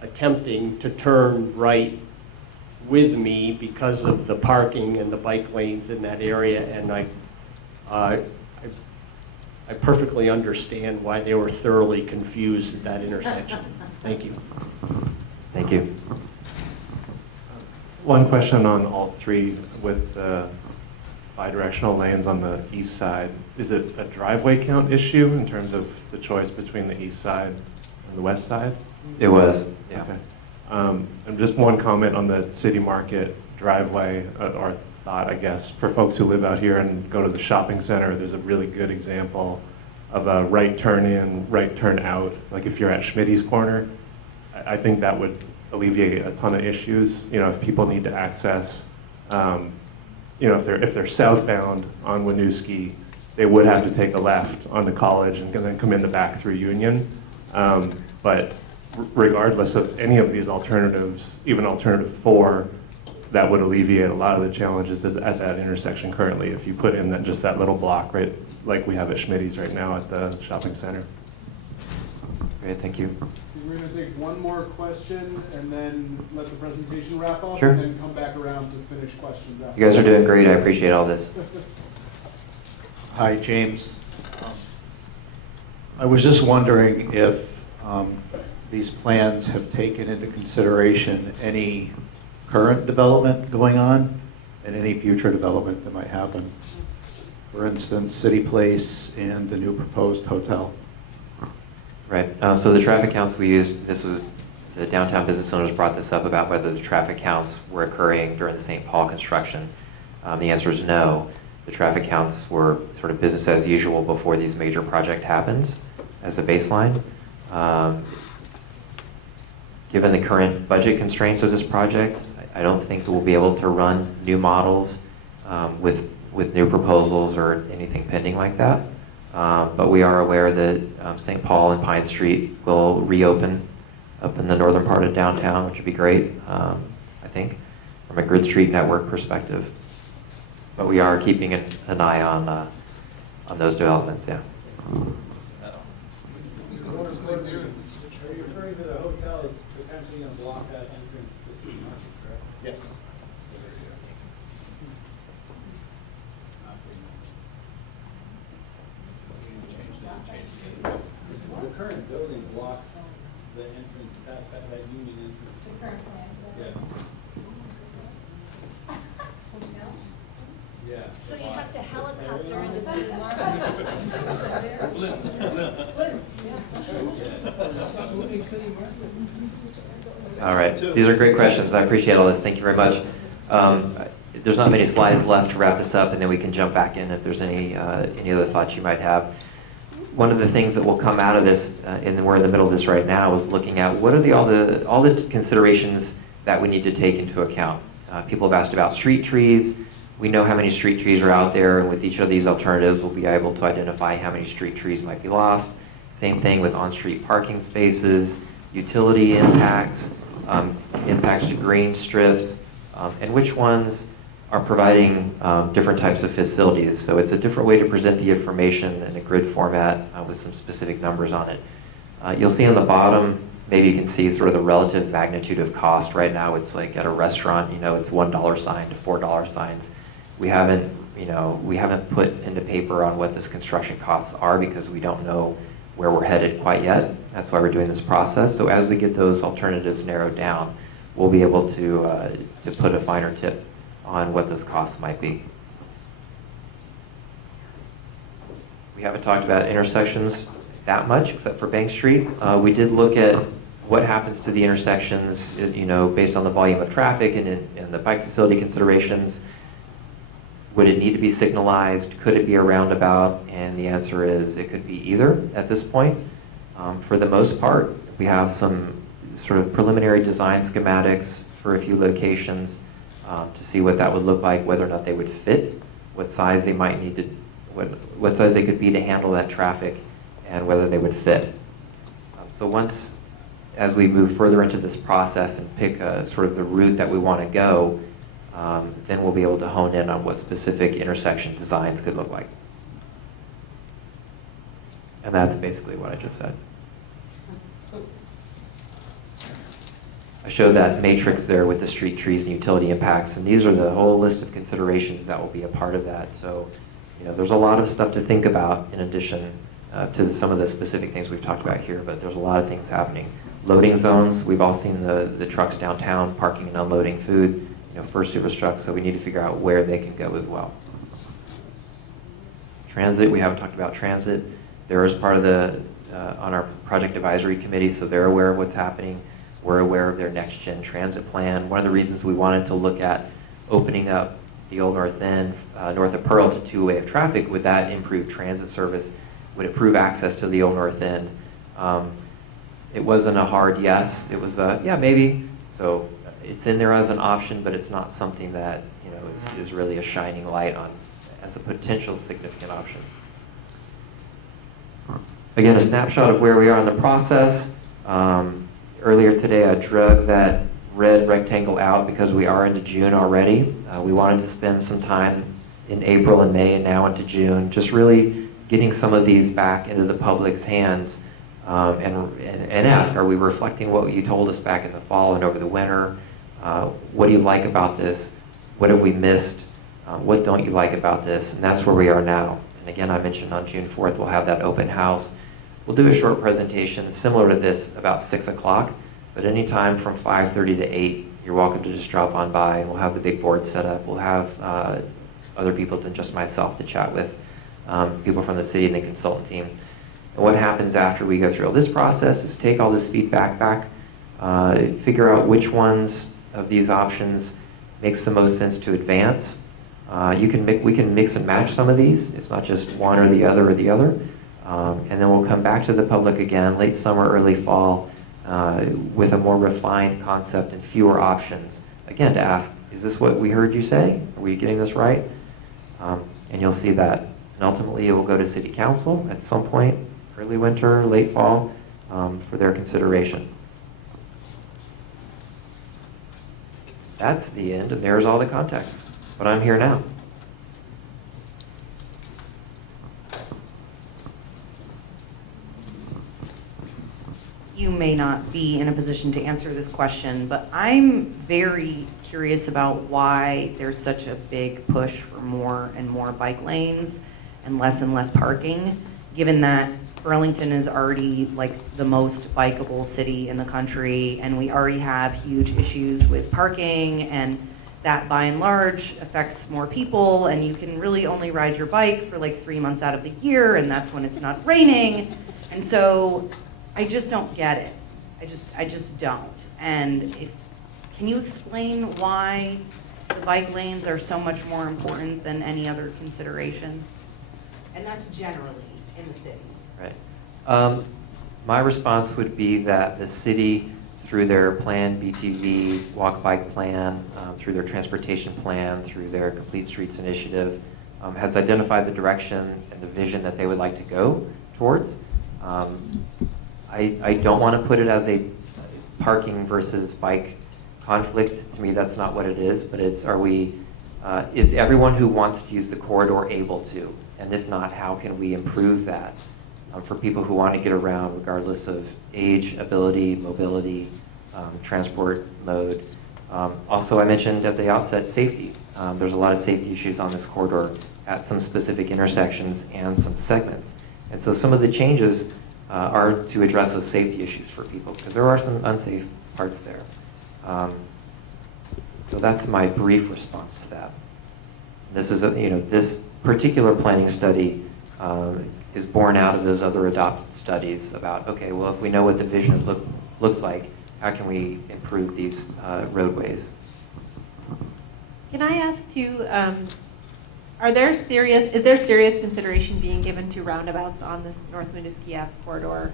attempting to turn right with me because of the parking and the bike lanes in that area, and I perfectly understand why they were thoroughly confused at that intersection. Thank you. Thank you. One question on all three with the bi-directional lanes on the east side. Is it a driveway count issue in terms of the choice between the east side and the west side? It was, yeah. Okay. And just one comment on the City Market driveway, or thought, I guess, for folks who live out here and go to the shopping center, there's a really good example of a right turn in, right turn out. Like if you're at Schmitty's Corner, I think that would alleviate a ton of issues. If people need to access, if they're southbound on Winooski, they would have to take a left onto College and then come in the back through Union. But regardless of any of these alternatives, even alternative 4, that would alleviate a lot of the challenges at that intersection currently if you put in just that little block, right, like we have at Schmitty's right now at the shopping center. Great, thank you. We're going to take one more question and then let the presentation wrap up, Sure. and then come back around to finish questions after. You guys are doing great. I appreciate all this. Hi, James. I was just wondering if these plans have taken into consideration any current development going on and any future development that might happen. For instance, City Place and the new proposed hotel. Right. So the traffic counts we used, this was, the downtown business owners brought this up about whether the traffic counts were occurring during the St. Paul construction. The answer is no. The traffic counts were sort of business as usual before these major project happens as a baseline. Given the current budget constraints of this project, I don't think we'll be able to run new models with new proposals or anything pending like that. But we are aware that St. Paul and Pine Street will reopen up in the northern part of downtown, which would be great, I think, from a grid street network perspective. But we are keeping an eye on those developments, yeah. Are you referring to the hotel as potentially going to block that entrance to City Market, correct? Yes. The current building blocks the entrance, that Union entrance. The current plan? Yeah. Yeah. So you have to helicopter into City Market? All right, these are great questions. I appreciate all this. Thank you very much. There's not many slides left to wrap this up, and then we can jump back in if there's any other thoughts you might have. one of the things that will come out of this, and we're in the middle of this right now, is looking at what are all the considerations that we need to take into account. People have asked about street trees. We know how many street trees are out there, and with each of these alternatives, we'll be able to identify how many street trees might be lost. Same thing with on-street parking spaces, utility impacts, impacts to green strips, and which ones are providing different types of facilities. So it's a different way to present the information in a grid format with some specific numbers on it. You'll see on the bottom, maybe you can see sort of the relative magnitude of cost. Right now it's like at a restaurant, it's $1 sign to $4 signs. We haven't put into paper on what those construction costs are because we don't know where we're headed quite yet. That's why we're doing this process. So as we get those alternatives narrowed down, we'll be able to put a finer tip on what those costs might be. We haven't talked about intersections that much, except for Bank Street. We did look at what happens to the intersections, based on the volume of traffic and the bike facility considerations. Would it need to be signalized? Could it be a roundabout? And the answer is it could be either at this point. For the most part, we have some sort of preliminary design schematics for a few locations to see what that would look like, whether or not they would fit, what size they might need to, what size they could be to handle that traffic, and whether they would fit. So as we move further into this process and pick sort of the route that we want to go, then we'll be able to hone in on what specific intersection designs could look like. And that's basically what I just said. I showed that matrix there with the street trees and utility impacts, and these are the whole list of considerations that will be a part of that. So, there's a lot of stuff to think about in addition to some of the specific things we've talked about here, but there's a lot of things happening. Loading zones, we've all seen the trucks downtown parking and unloading food, first service trucks, so we need to figure out where they can go as well. Transit, we haven't talked about transit. They're as part of on our project advisory committee, so they're aware of what's happening. We're aware of their next gen transit plan. One of the reasons we wanted to look at opening up the old North End, north of Pearl, to two-way of traffic, would that improve transit service? Would it improve access to the old North End? It wasn't a hard yes. It was a, yeah, maybe. So it's in there as an option, but it's not something that is really a shining light on as a potential significant option. Again, a snapshot of where we are in the process. Earlier today, I drug that red rectangle out because we are into June already. We wanted to spend some time in April and May and now into June, just really getting some of these back into the public's hands and ask, are we reflecting what you told us back in the fall and over the winter? What do you like about this? What have we missed? What don't you like about this? And that's where we are now. And again, I mentioned on June 4th, we'll have that open house. We'll do a short presentation similar to this about 6 o'clock, but anytime from 5:30 to 8, you're welcome to just drop on by. We'll have the big board set up. We'll have other people than just myself to chat with, people from the city and the consultant team. And what happens after we go through all this process is take all this feedback back, figure out which ones of these options makes the most sense to advance. We can mix and match some of these. It's not just one or the other or the other. And then we'll come back to the public again, late summer, early fall, with a more refined concept and fewer options. Again, to ask, is this what we heard you say? Are we getting this right? And you'll see that. And ultimately, it will go to City Council at some point, early winter, late fall, for their consideration. That's the end, and there's all the context. But I'm here now. You may not be in a position to answer this question, but I'm very curious about why there's such a big push for more and more bike lanes and less parking, given that Burlington is already like the most bikeable city in the country, and we already have huge issues with parking, and that by and large affects more people, and you can really only ride your bike for like 3 months out of the year, and that's when it's not raining. And so I just don't get it. I just don't. And can you explain why the bike lanes are so much more important than any other consideration? And that's generally in the city. Right. My response would be that the city, through their plan, BTV, walk bike plan, through their transportation plan, through their Complete Streets initiative, has identified the direction and the vision that they would like to go towards. I don't want to put it as a parking versus bike conflict. To me, that's not what it is, but it's, is everyone who wants to use the corridor able to? And if not, how can we improve that for people who want to get around regardless of age, ability, mobility, transport mode. Also, I mentioned at the outset safety. There's a lot of safety issues on this corridor at some specific intersections and some segments. And so some of the changes are to address those safety issues for people, because there are some unsafe parts there. So that's my brief response to that. This is, this particular planning study is born out of those other adopted studies about, okay, well, if we know what the vision looks like, how can we improve these roadways? Can I ask too, is there serious consideration being given to roundabouts on this North Winooski Ave corridor?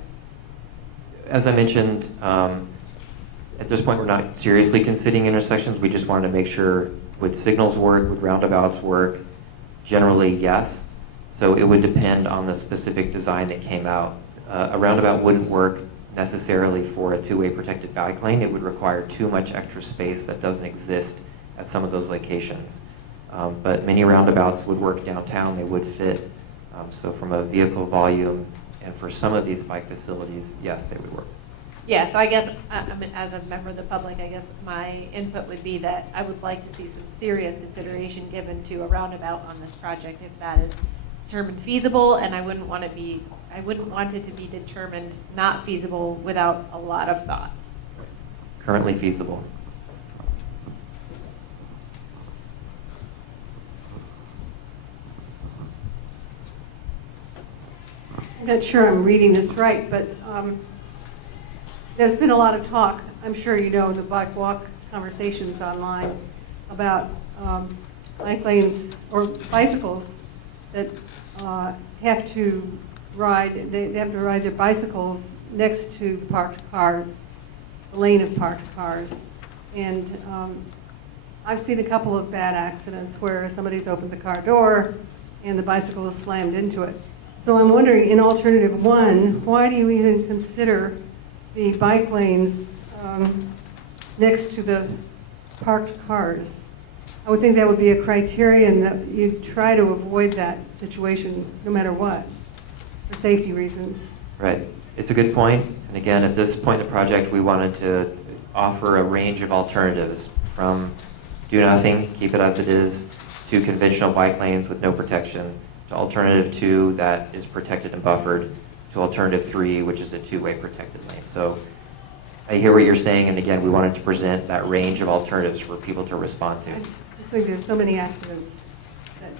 As I mentioned, at this point, we're not seriously considering intersections. We just wanted to make sure, would signals work, would roundabouts work? Generally, yes. So it would depend on the specific design that came out. A roundabout wouldn't work necessarily for a two-way protected bike lane. It would require too much extra space that doesn't exist at some of those locations. But many roundabouts would work downtown. They would fit. So from a vehicle volume and for some of these bike facilities, yes, they would work. Yeah, so I guess, as a member of the public, I guess my input would be that I would like to see some serious consideration given to a roundabout on this project if that is determined feasible, and I wouldn't want it to be determined not feasible without a lot of thought. Currently feasible. I'm not sure I'm reading this right, but there's been a lot of talk, I'm sure you know, in the bike walk conversations online about bike lanes or bicycles that have to ride, they have to ride their bicycles next to parked cars, the lane of parked cars. And I've seen a couple of bad accidents where somebody's opened the car door and the bicycle is slammed into it. So I'm wondering, in alternative one, why do you even consider the bike lanes next to the parked cars? I would think that would be a criterion that you'd try to avoid that situation no matter what, for safety reasons. Right. It's a good point. And again, at this point in the project, we wanted to offer a range of alternatives from do nothing, keep it as it is, to conventional bike lanes with no protection, to alternative 2 that is protected and buffered, to alternative 3, which is a two-way protected lane. So I hear what you're saying, and again, we wanted to present that range of alternatives for people to respond to. I just think there's so many accidents that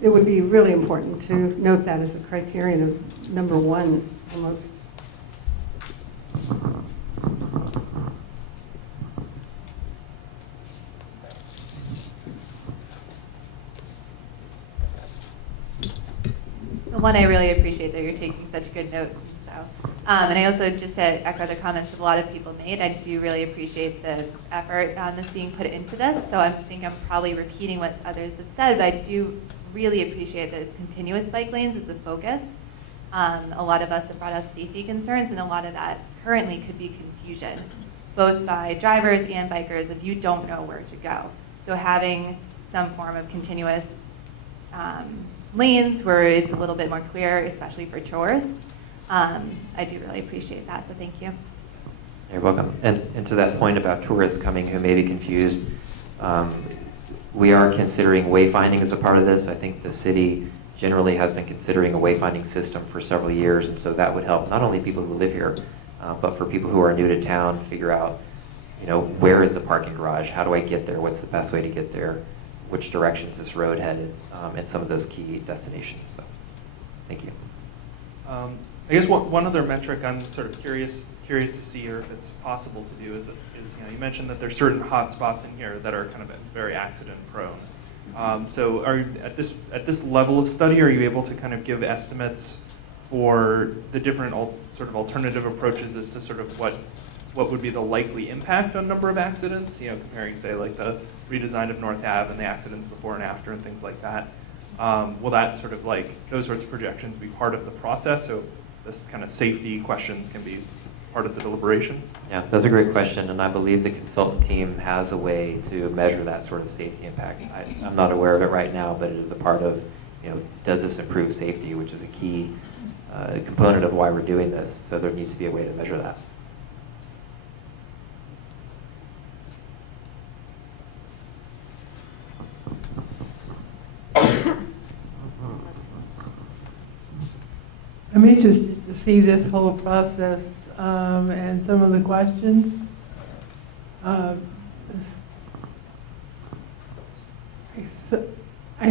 it would be really important to note that as a criterion of number one almost. The one I really appreciate that you're taking such good notes. So, and I also just to echo the comments that a lot of people made. I do really appreciate the effort that's being put into this. So I think I'm probably repeating what others have said, but I do really appreciate that it's continuous bike lanes as the focus. A lot of us have brought up safety concerns, and a lot of that currently could be confusion, both by drivers and bikers if you don't know where to go. So having some form of continuous lanes where it's a little bit more clear, especially for tourists, I do really appreciate that, so thank you. You're welcome. And to that point about tourists coming who may be confused, we are considering wayfinding as a part of this. I think the city generally has been considering a wayfinding system for several years, and so that would help not only people who live here, but for people who are new to town, figure out, where is the parking garage? How do I get there? What's the best way to get there? Which direction is this road headed? And some of those key destinations. So, thank you. I guess one other metric I'm sort of curious to see, or if it's possible to do, is you mentioned that there's certain hot spots in here that are kind of very accident prone. So are you, at this level of study, are you able to kind of give estimates for the different sort of alternative approaches as to sort of what would be the likely impact on number of accidents, you know, comparing, say, like the redesign of North Ave and the accidents before and after and things like that. Will that sort of like, those sorts of projections be part of the process, so this kind of safety questions can be part of the deliberation? Yeah, that's a great question, and I believe the consultant team has a way to measure that sort of safety impact. I'm not aware of it right now, but it is a part of, you know, does this improve safety, which is a key component of why we're doing this, so there needs to be a way to measure that. I'm interested to see this whole process and some of the questions. I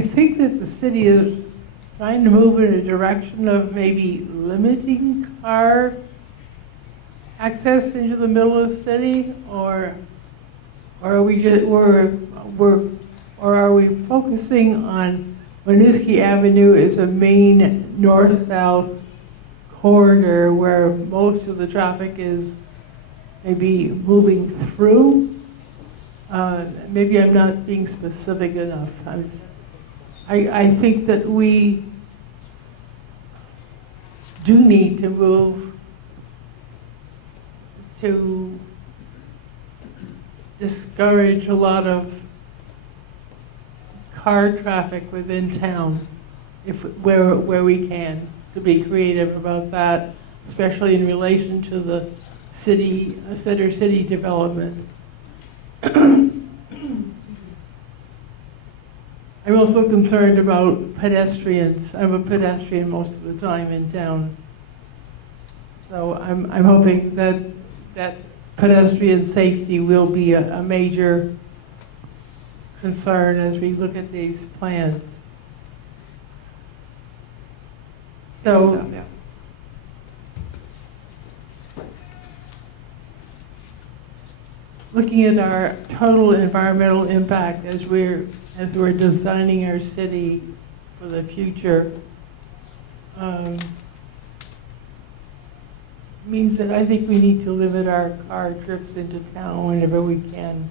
think that the city is trying to move in a direction of maybe limiting car access into the middle of the city, or are we just or are we focusing on Winooski Avenue is a main north-south corridor where most of the traffic is maybe moving through? Maybe I'm not being specific enough. I think that we do need to move to discourage a lot of car traffic within town, where we can, to be creative about that, especially in relation to the center city development. I'm also concerned about pedestrians. I'm a pedestrian most of the time in town. So I'm hoping that pedestrian safety will be a major concern as we look at these plans. So, Yeah. looking at our total environmental impact as we're designing our city for the future, means that I think we need to limit our car trips into town whenever we can.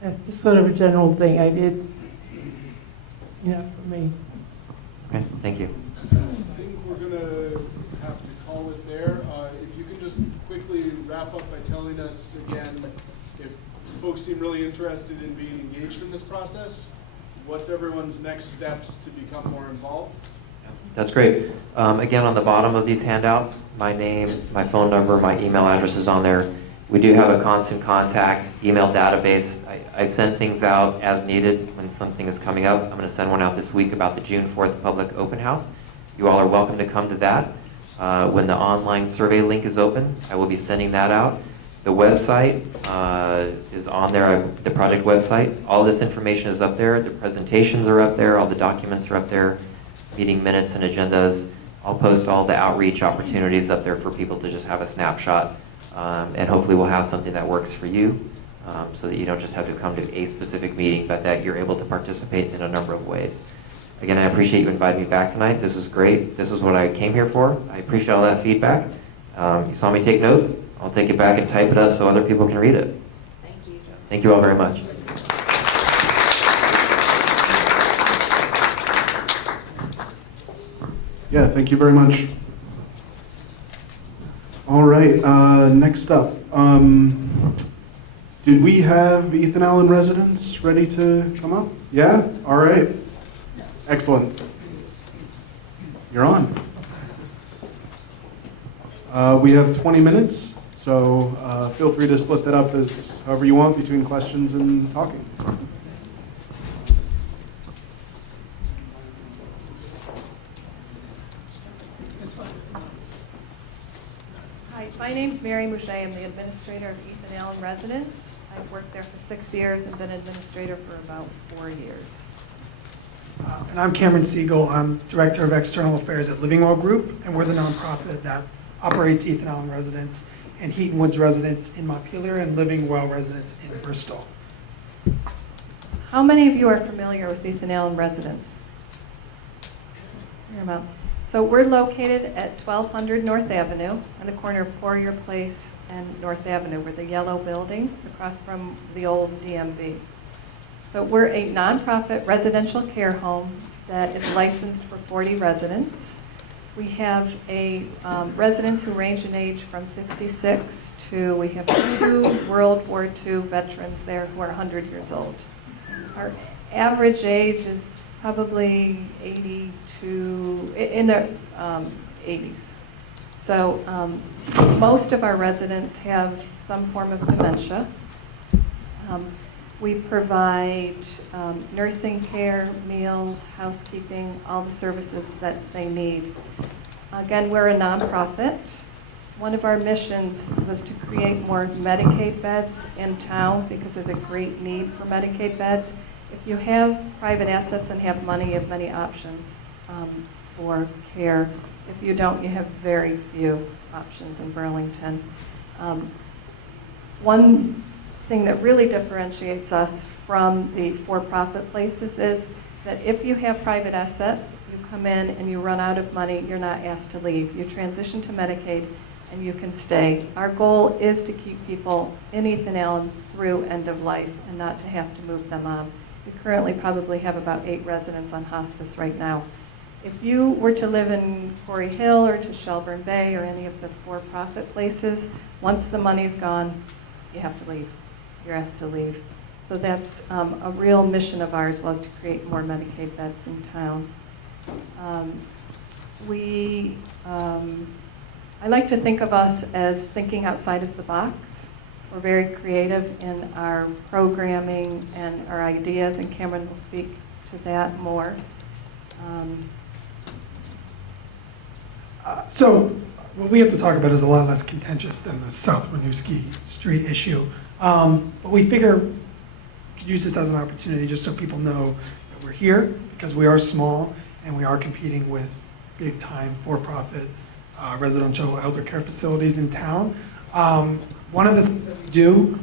That's just sort of a general thing I did, for me. Okay, thank you. I think we're going to have to call it there. If you can just quickly wrap up by telling us again, if folks seem really interested in being engaged in this process, what's everyone's next steps to become more involved? That's great. Again, on the bottom of these handouts, my name, my phone number, my email address is on there. We do have a constant contact email database. I send things out as needed when something is coming up. I'm going to send one out this week about the June 4th public open house. You all are welcome to come to that. When the online survey link is open, I will be sending that out. The website is on there, the project website. All this information is up there. The presentations are up there. All the documents are up there. Meeting minutes and agendas. I'll post all the outreach opportunities up there for people to just have a snapshot. And hopefully we'll have something that works for you so that you don't just have to come to a specific meeting, but that you're able to participate in a number of ways. Again, I appreciate you inviting me back tonight. This is great. This is what I came here for. I appreciate all that feedback. You saw me take notes. I'll take it back and type it up so other people can read it. Thank you. Thank you all very much. Yeah, thank you very much. All right, next up. Did we have Ethan Allen residents ready to come up? Yeah? All right. Excellent. You're on. We have 20 minutes, so feel free to split that up as however you want between questions and talking. Hi, my name's Mary Mouget. I'm the administrator of Ethan Allen Residence. I've worked there for 6 years and been administrator for about 4 years. And I'm Cameron Siegel. I'm Director of External Affairs at Living Well Group, and we're the nonprofit that operates Ethan Allen Residence and Heaton Woods Residence in Montpelier and Living Well Residence in Bristol. How many of you are familiar with Ethan Allen Residence? Paramount. So we're located at 1200 North Avenue on the corner of Poirier Place and North Avenue. We're the yellow building across from the old DMV. So we're a nonprofit residential care home that is licensed for 40 residents. We have residents who range in age from 56 to, we have 2 World War II veterans there who are 100 years old. Our average age is probably 80 to, in the 80s. So most of our residents have some form of dementia. We provide nursing care, meals, housekeeping, all the services that they need. Again, we're a nonprofit. One of our missions was to create more Medicaid beds in town because there's a great need for Medicaid beds. If you have private assets and have money, you have many options for care. If you don't, you have very few options in Burlington. One thing that really differentiates us from the for-profit places is that if you have private assets, you come in and you run out of money, you're not asked to leave. You transition to Medicaid and you can stay. Our goal is to keep people in Ethan Allen through end of life and not to have to move them on. We currently probably have about 8 residents on hospice right now. If you were to live in Quarry Hill or to Shelburne Bay or any of the for-profit places, once the money's gone, you have to leave. You're asked to leave. So that's a real mission of ours, was to create more Medicaid beds in town. I like to think of us as thinking outside of the box. We're very creative in our programming and our ideas, and Cameron will speak to that more. So what we have to talk about is a lot less contentious than the South Winooski Street issue. But we figure we could use this as an opportunity just so people know that we're here, because we are small and we are competing with big time for-profit residential elder care facilities in town. One of the things that we do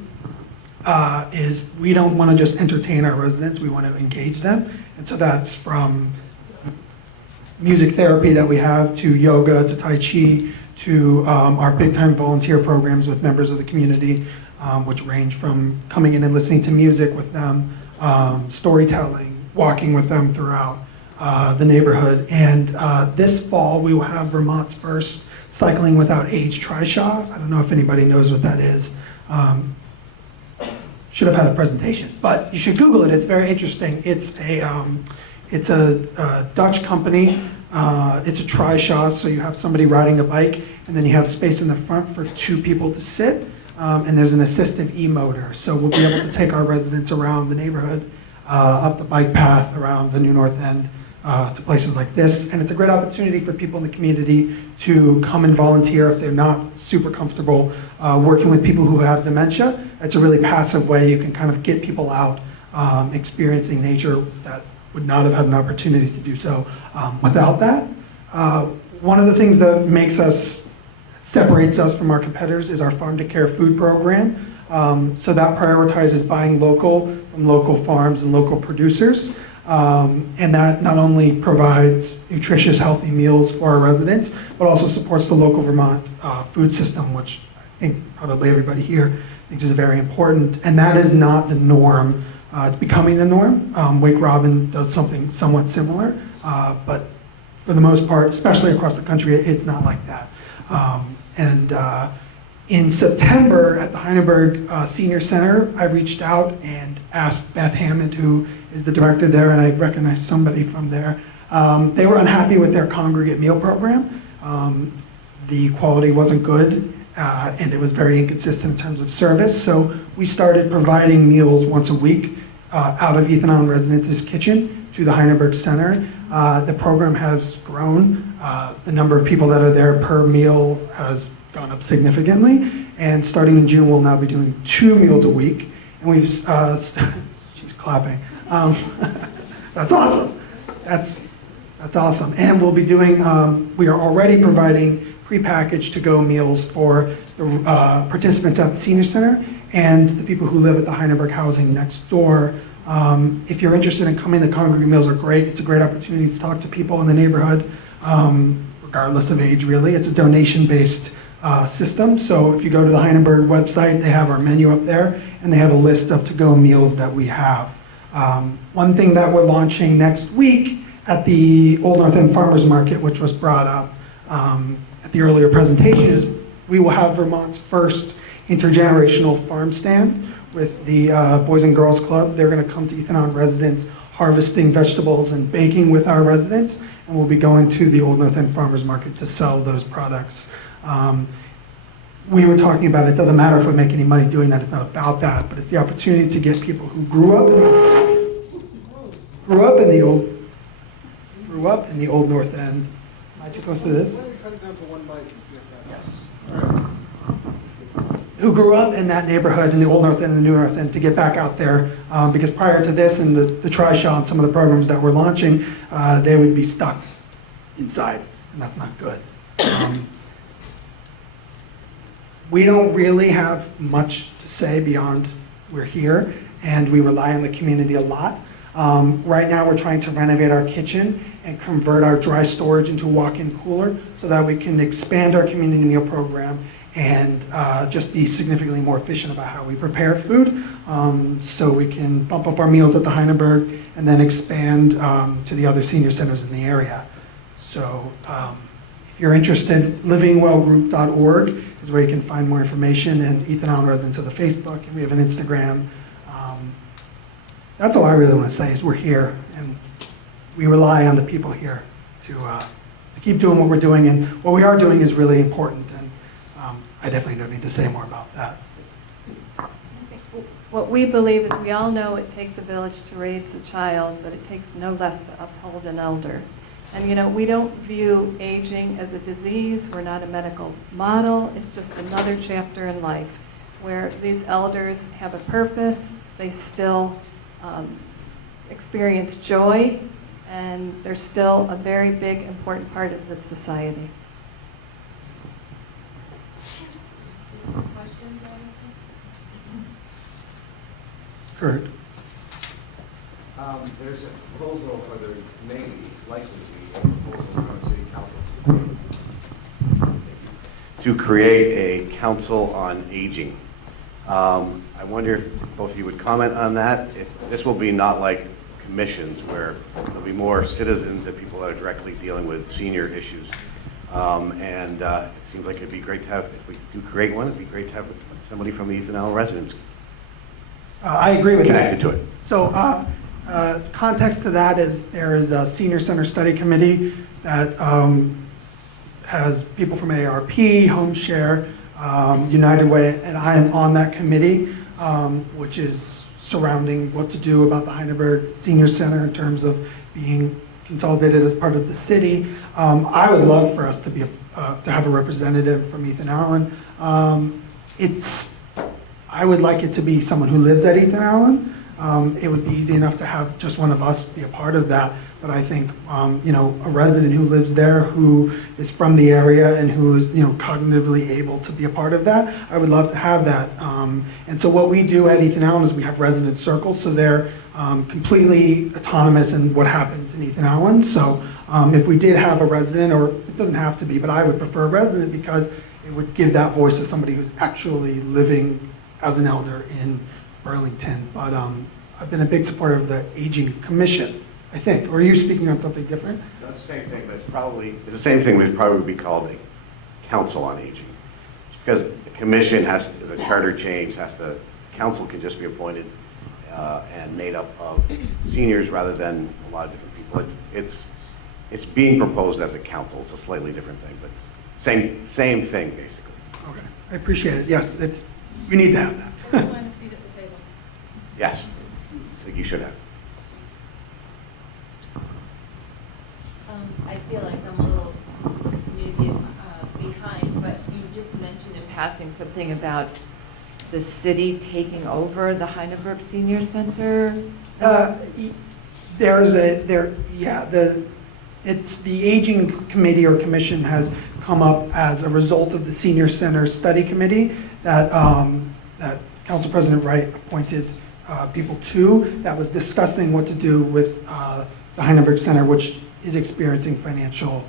is we don't want to just entertain our residents, we want to engage them. And so that's from music therapy that we have, to yoga, to Tai Chi, to our big time volunteer programs with members of the community, which range from coming in and listening to music with them, storytelling, walking with them throughout the neighborhood. And this fall, we will have Vermont's first Cycling Without Age Trishaw. I don't know if anybody knows what that is. Should have had a presentation, but you should Google it. It's very interesting. It's a Dutch company. It's a trishaw, so you have somebody riding a bike, and then you have space in the front for 2 people to sit. And there's an assistive e-motor, so we'll be able to take our residents around the neighborhood, up the bike path around the New North End, to places like this. And it's a great opportunity for people in the community to come and volunteer if they're not super comfortable working with people who have dementia. It's a really passive way you can kind of get people out, experiencing nature that would not have had an opportunity to do so without that. One of the things that separates us from our competitors is our Farm to Care food program. So that prioritizes buying local from local farms and local producers. And that not only provides nutritious, healthy meals for our residents, but also supports the local Vermont food system, which I think probably everybody here thinks is very important. And that is not the norm. It's becoming the norm. Wake Robin does something somewhat similar, but for the most part, especially across the country, it's not like that. In September at the Heineberg Senior Center, I reached out and asked Beth Hammond, who is the director there, and I recognized somebody from there. They were unhappy with their congregate meal program. The quality wasn't good, and it was very inconsistent in terms of service. So we started providing meals once a week out of Ethan Allen Residence's kitchen to the Heineberg Center. The program has grown. The number of people that are there per meal has gone up significantly, and starting in June, we'll now be doing 2 meals a week. And we've, she's clapping. That's awesome. That's awesome. And we'll be doing, we are already providing prepackaged to-go meals for the participants at the Senior Center and the people who live at the Heineberg housing next door. If you're interested in coming, the congregate meals are great. It's a great opportunity to talk to people in the neighborhood, regardless of age, really. It's a donation-based system. So if you go to the Heineberg website, they have our menu up there, and they have a list of to-go meals that we have. One thing that we're launching next week at the Old North End Farmers Market, which was brought up at the earlier presentation, is we will have Vermont's first intergenerational farm stand with the Boys and Girls Club. They're going to come to Ethan Allen residents harvesting vegetables and baking with our residents, and we'll be going to the Old North End Farmers Market to sell those products. We were talking about it doesn't matter if we make any money doing that, it's not about that, but it's the opportunity to get people who grew up in the Old North End. Am I too close to this? Why don't we cut it down to one mic and see if that helps? Who grew up in that neighborhood, in the Old North End and the New North End, to get back out there. Because prior to this and the Tri-Shaw and some of the programs that we're launching, they would be stuck inside, and that's not good. We don't really have much to say beyond we're here, and we rely on the community a lot. Right now, we're trying to renovate our kitchen and convert our dry storage into a walk-in cooler so that we can expand our community meal program and just be significantly more efficient about how we prepare food. So we can bump up our meals at the Heineberg and then expand to the other senior centers in the area. So if you're interested, livingwellgroup.org is where you can find more information, and Ethan Allen Residents has a Facebook, and we have an Instagram. That's all I really want to say is we're here, and we rely on the people here to keep doing what we're doing, and what we are doing is really important, and I definitely don't need to say more about that. What we believe is we all know it takes a village to raise a child, but it takes no less to uphold an elder. And you know, we don't view aging as a disease. We're not a medical model. It's just another chapter in life where these elders have a purpose. They still experience joy, and they're still a very big, important part of this society. Questions or anything? Kurt. There's a proposal, or there may be, likely to be, a proposal from City Council to create a council on aging. I wonder if both of you would comment on that. If this will be not like commissions where there'll be more citizens and people that are directly dealing with senior issues. It seems like it'd be great to have, if we do create one, it'd be great to have somebody from the Ethan Allen residents I agree with connected that. to it. So context to that is there is a senior center study committee that has people from ARP, Home Share, United Way, and I am on that committee, which is surrounding what to do about the Heineberg Senior Center in terms of being consolidated as part of the city. I would love for us to be to have a representative from Ethan Allen. I would like it to be someone who lives at Ethan Allen. It would be easy enough to have just one of us be a part of that. But I think, a resident who lives there, who is from the area and who is, cognitively able to be a part of that, I would love to have that. And so what we do at Ethan Allen is we have resident circles, so they're completely autonomous in what happens in Ethan Allen. So if we did have a resident, or it doesn't have to be, but I would prefer a resident because it would give that voice to somebody who's actually living as an elder in Burlington. But I've been a big supporter of the Aging Commission, I think. Or are you speaking on something different? No, it's the same thing, but it's the same thing would probably be called a council on aging. Because the commission has, as a charter change, council can just be appointed and made up of seniors rather than a lot of different people. It's being proposed as a council. It's a slightly different thing, but it's same thing basically. Okay, I appreciate it. Yes, we need to have that. So you want a seat at the table? Yes, I think you should have. I feel like I'm a little maybe behind, but you just mentioned in passing something about the city taking over the Heineberg Senior Center. It's the Aging Committee or Commission has come up as a result of the Senior Center Study Committee that Council President Wright appointed people to, that was discussing what to do with the Heineberg Center, which is experiencing financial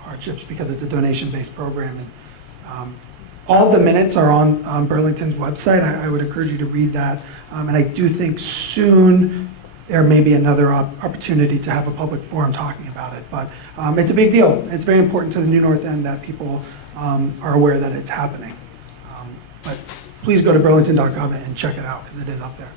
hardships because it's a donation-based program. And all the minutes are on Burlington's website. I would encourage you to read that. And I do think soon there may be another opportunity to have a public forum talking about it. But it's a big deal. It's very important to the New North End that people are aware that it's happening. But please go to burlington.gov and check it out, because it is up there.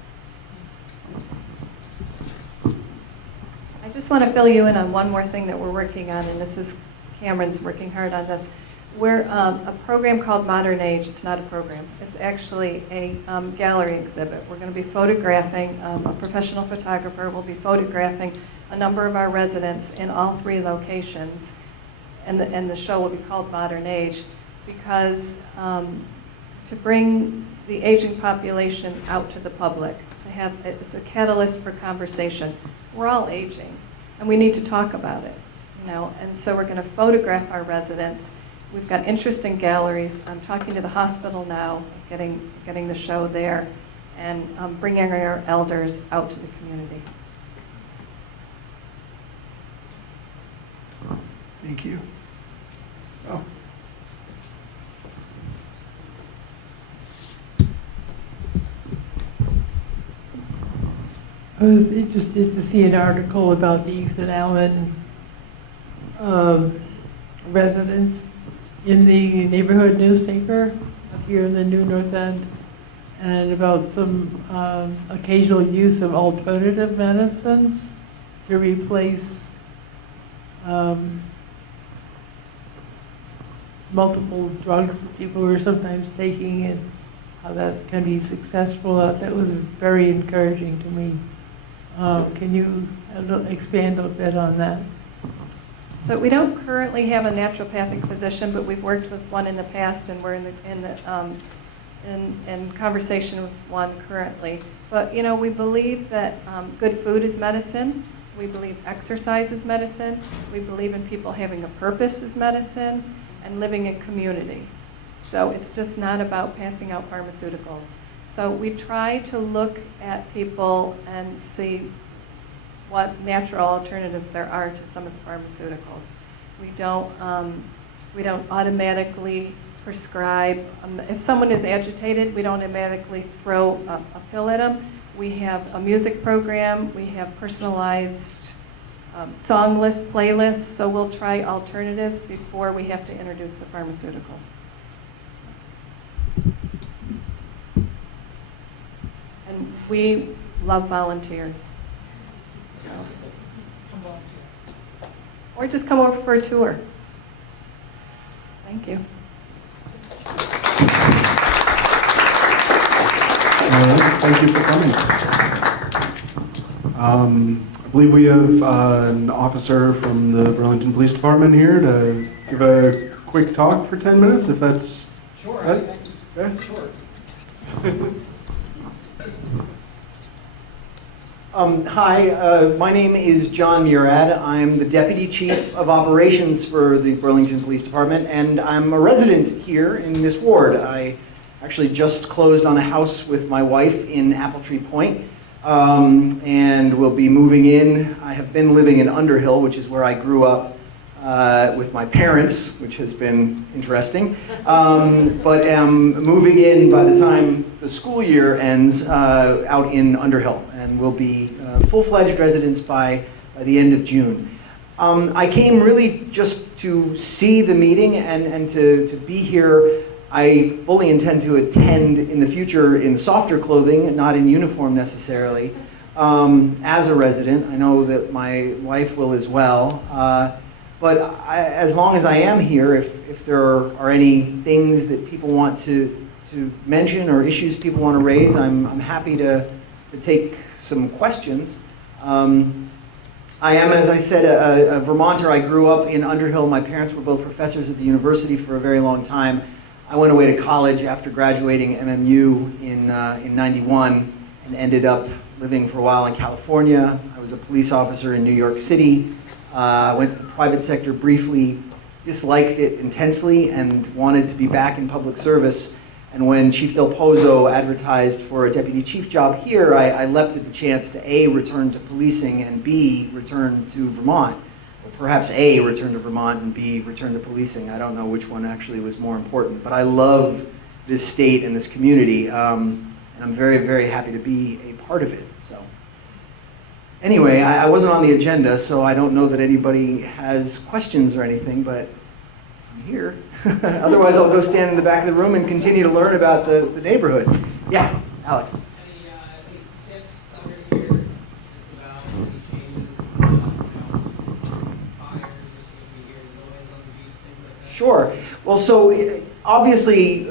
I just want to fill you in on one more thing that we're working on, and this is Cameron's working hard on this. We're a program called Modern Age. It's not a program. It's actually a gallery exhibit. We're going to be photographing, a professional photographer will be photographing a number of our residents in all 3 locations, and the show will be called Modern Age because to bring the aging population out to the public, it's a catalyst for conversation. We're all aging, and we need to talk about it, you know. And so we're going to photograph our residents. We've got interesting galleries. I'm talking to the hospital now, getting the show there, and bringing our elders out to the community. Thank you. Oh. I was interested to see an article about the Ethan Allen residents in the neighborhood newspaper up here in the New North End, and about some occasional use of alternative medicines to replace multiple drugs that people were sometimes taking, and how that can be successful. That was very encouraging to me. Can you expand a bit on that? So we don't currently have a naturopathic physician, but we've worked with one in the past, and we're in conversation with one currently. But you know, we believe that good food is medicine. We believe exercise is medicine. We believe in people having a purpose is medicine, and living in community. So it's just not about passing out pharmaceuticals. So we try to look at people and see what natural alternatives there are to some of the pharmaceuticals. We don't automatically prescribe. If someone is agitated, we don't automatically throw a pill at them. We have a music program. We have personalized song list, playlists. So we'll try alternatives before we have to introduce the pharmaceuticals. And we love volunteers. So. Or just come over for a tour. Thank you. Thank you for coming. I believe we have an officer from the Burlington Police Department here to give a quick talk for 10 minutes, if that's... Sure. Yeah? Sure. Hi, my name is John Murad. I'm the Deputy Chief of Operations for the Burlington Police Department, and I'm a resident here in this ward. I actually just closed on a house with my wife in Appletree Point, and will be moving in. I have been living in Underhill, which is where I grew up with my parents, which has been interesting, but am moving in by the time the school year ends out in Underhill, and will be full-fledged residents by the end of June. I came really just to see the meeting and to be here. I fully intend to attend in the future in softer clothing, not in uniform necessarily, as a resident. I know that my wife will as well. But as long as I am here, if there are any things that people want to mention or issues people want to raise, I'm happy to take some questions. I am, as I said, a Vermonter. I grew up in Underhill. My parents were both professors at the university for a very long time. I went away to college after graduating MMU in 91 and ended up living for a while in California. I was a police officer in New York City. Went to the private sector briefly, disliked it intensely, and wanted to be back in public service. And when Chief Del Pozo advertised for a deputy chief job here, I leapt at the chance to A, return to policing, and B, return to Vermont. Or perhaps A, return to Vermont, and B, return to policing. I don't know which one actually was more important. But I love this state and this community, and I'm very, very happy to be a part of it. So, anyway, I wasn't on the agenda, so I don't know that anybody has questions or anything, but I'm here. Otherwise, I'll go stand in the back of the room and continue to learn about the neighborhood. Yeah, Alex. Any tips others here just about any changes, fires, if we hear noise on the beach, things like that? Sure. Well, so obviously,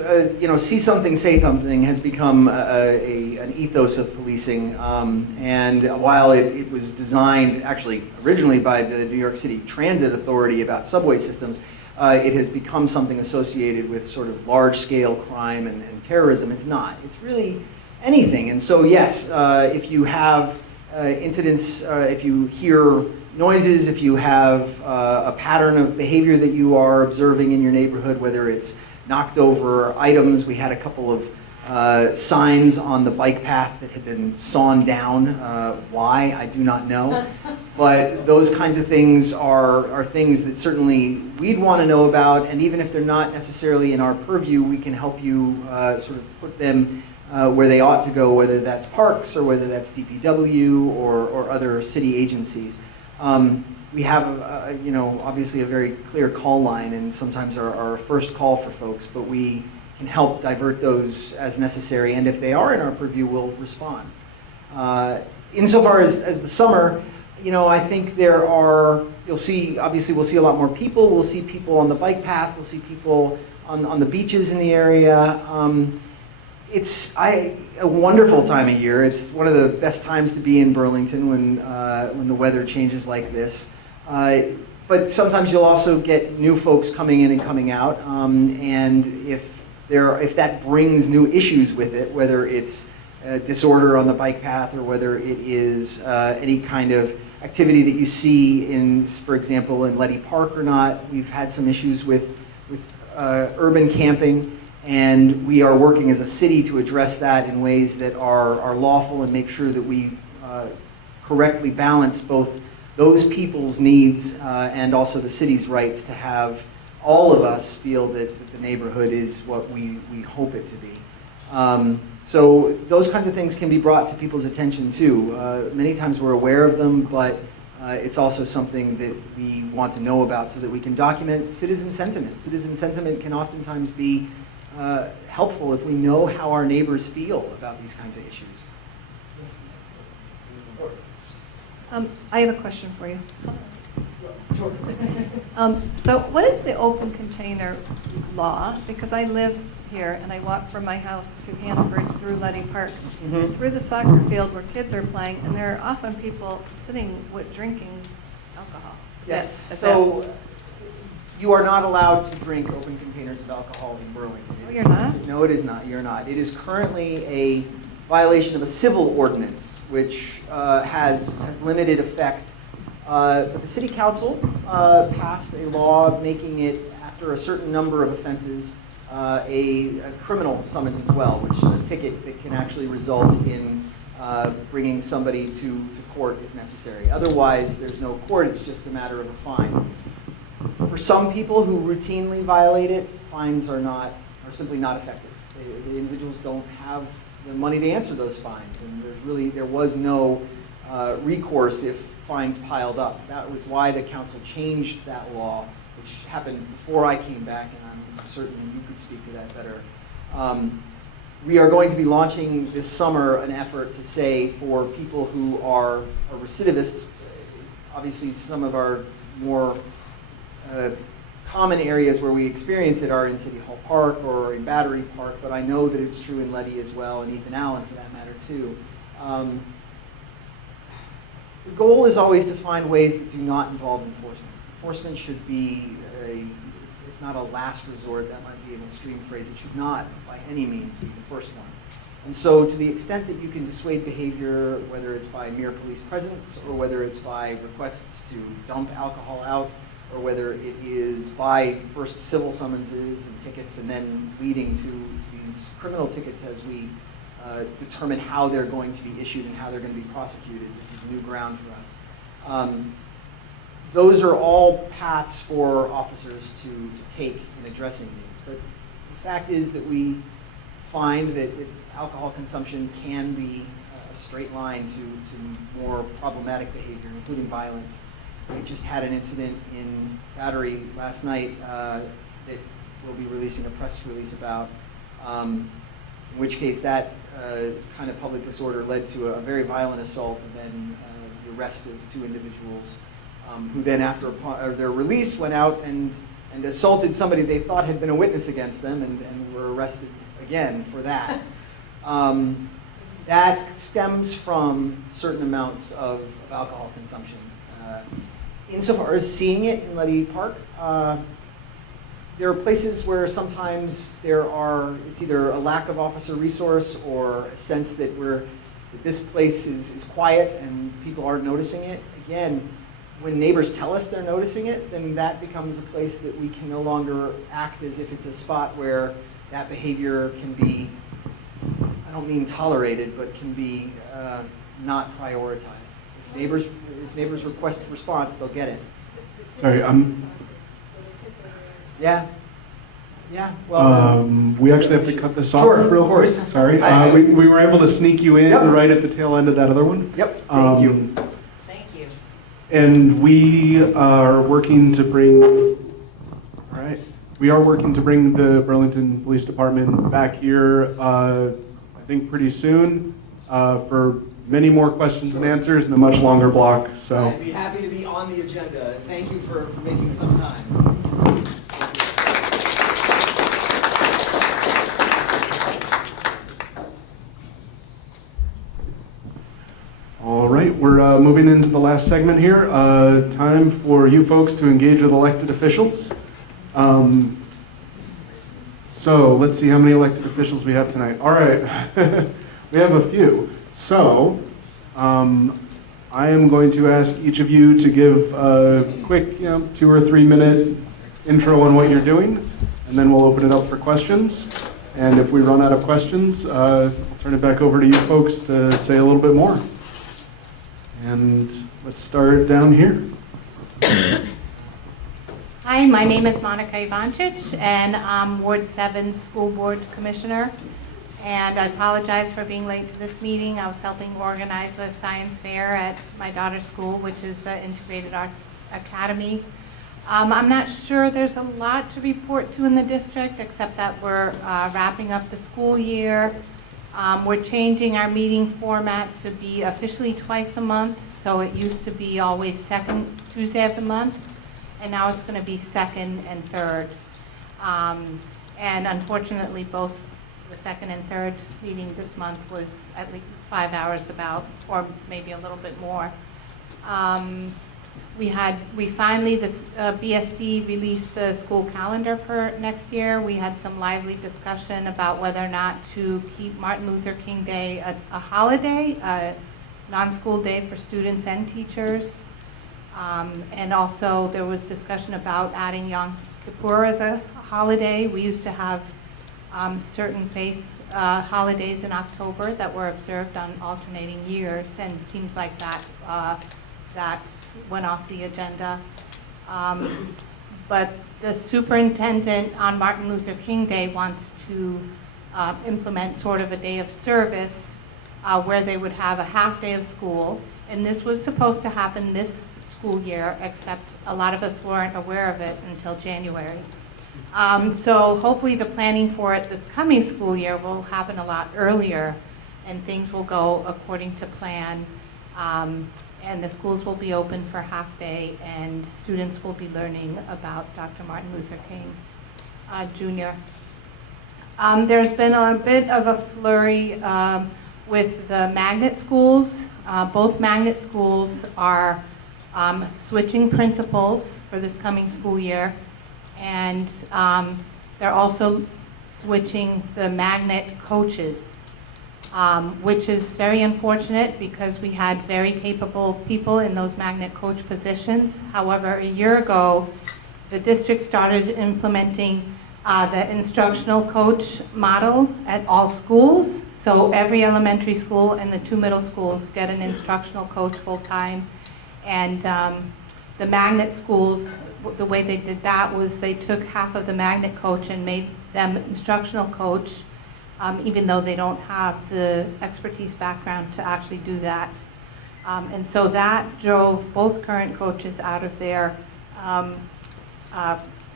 see something, say something has become an ethos of policing. And while it was designed actually originally by the New York City Transit Authority about subway systems, it has become something associated with sort of large-scale crime and terrorism. It's not. It's really anything. And so, yes, if you have incidents, if you hear noises, if you have a pattern of behavior that you are observing in your neighborhood, whether it's knocked over items. We had a couple of signs on the bike path that had been sawn down. Why, I do not know. But those kinds of things are things that certainly we'd want to know about, and even if they're not necessarily in our purview, we can help you sort of put them where they ought to go, whether that's parks or whether that's DPW or other city agencies. We have, obviously a very clear call line, and sometimes our first call for folks, but we can help divert those as necessary, and if they are in our purview, we'll respond. Insofar as the summer, I think we'll see a lot more people. We'll see people on the bike path. We'll see people on the beaches in the area. It's a wonderful time of year. It's one of the best times to be in Burlington when the weather changes like this. But sometimes you'll also get new folks coming in and coming out, and if that brings new issues with it, whether it's disorder on the bike path or whether it is any kind of activity that you see for example, in Letty Park or not, we've had some issues with urban camping. And we are working as a city to address that in ways that are lawful and make sure that we correctly balance both those people's needs and also the city's rights to have all of us feel that the neighborhood is what we hope it to be. So those kinds of things can be brought to people's attention too. Many times we're aware of them, but it's also something that we want to know about so that we can document citizen sentiment. Citizen sentiment can oftentimes be helpful if we know how our neighbors feel about these kinds of issues. I have a question for you. So what is the open container law? Because I live here and I walk from my house to Hanover's through Letty Park, through the soccer field where kids are playing, and there are often people sitting drinking alcohol. Yes. So you are not allowed to drink open containers of alcohol in Burlington. Oh, you're not? No, it is not. You're not. It is currently a violation of a civil ordinance, which has limited effect. But the city council passed a law making it, after a certain number of offenses, a criminal summons as well, which is a ticket that can actually result in bringing somebody to court if necessary. Otherwise, there's no court. It's just a matter of a fine. For some people who routinely violate it, fines are simply not effective. The individuals don't have the money to answer those fines, and there was no recourse if fines piled up. That was why the council changed that law, which happened before I came back, and I'm certain you could speak to that better. We are going to be launching this summer an effort to say for people who are recidivists, obviously some of our more common areas where we experience it are in City Hall Park or in Battery Park, but I know that it's true in Letty as well, and Ethan Allen for that matter too. The goal is always to find ways that do not involve enforcement. Enforcement should be, if not a last resort, that might be an extreme phrase, it should not by any means be the first one. And so to the extent that you can dissuade behavior, whether it's by mere police presence or whether it's by requests to dump alcohol out, or whether it is by first civil summonses and tickets and then leading to these criminal tickets as we determine how they're going to be issued and how they're going to be prosecuted. This is new ground for us. Those are all paths for officers to take in addressing these. But the fact is that we find that alcohol consumption can be a straight line to more problematic behavior, including violence. We just had an incident in Battery last night that we'll be releasing a press release about, in which case that kind of public disorder led to a very violent assault and then the arrest of 2 individuals who then after their release went out and assaulted somebody they thought had been a witness against them and were arrested again for that. That stems from certain amounts of alcohol consumption. Insofar as seeing it in Letty Park, there are places where sometimes it's either a lack of officer resource or a sense that this place is quiet and people aren't noticing it. Again, when neighbors tell us they're noticing it, then that becomes a place that we can no longer act as if it's a spot where that behavior can be, I don't mean tolerated, but can be not prioritized. If neighbors request a response, they'll get it. Sorry, Yeah. Yeah. Well, we actually have to cut this off Sure, real of course. quick. Sorry. We were able to sneak you in right at the tail end of that other one. Yep. Thank you. Thank you. And we are working to bring, all right, we are working to bring the Burlington Police Department back here, I think pretty soon, for many more questions and answers in a much longer block, so. I'd be happy to be on the agenda. Thank you for making some time. All right, we're moving into the last segment here. Time for you folks to engage with elected officials. So let's see how many elected officials we have tonight. All right, we have a few. So I am going to ask each of you to give a quick 2 or 3 minute intro on what you're doing, and then we'll open it up for questions. And if we run out of questions, I'll turn it back over to you folks to say a little bit more. And let's start down here. Hi, my name is Monica Ivancic, and I'm Ward 7 School Board Commissioner. And I apologize for being late to this meeting. I was helping organize a science fair at my daughter's school, which is the Integrated Arts Academy. I'm not sure there's a lot to report to in the district, except that we're wrapping up the school year. We're changing our meeting format to be officially twice a month. So it used to be always second Tuesday of the month, and now it's going to be second and third. And unfortunately, both the second and third meeting this month was at least 5 hours about, or maybe a little bit more. We finally, this BSD released the school calendar for next year. We had some lively discussion about whether or not to keep Martin Luther King Day a holiday, a non-school day for students and teachers. And also there was discussion about adding Yom Kippur as a holiday. We used to have certain faith holidays in October that were observed on alternating years, and it seems like that went off the agenda. But the superintendent on Martin Luther King Day wants to implement sort of a day of service where they would have a half day of school, and this was supposed to happen this school year, except a lot of us weren't aware of it until January. So hopefully the planning for it this coming school year will happen a lot earlier, and things will go according to plan. And the schools will be open for half day, and students will be learning about Dr. Martin Luther King Jr. There's been a bit of a flurry with the magnet schools. Both magnet schools are switching principals for this coming school year, and they're also switching the magnet coaches. which is very unfortunate because we had very capable people in those magnet coach positions. However, a year ago, the district started implementing the instructional coach model at all schools. So every elementary school and the 2 middle schools get an instructional coach full-time. And the magnet schools, the way they did that was they took half of the magnet coach and made them instructional coach, even though they don't have the expertise background to actually do that. And so that drove both current coaches out of their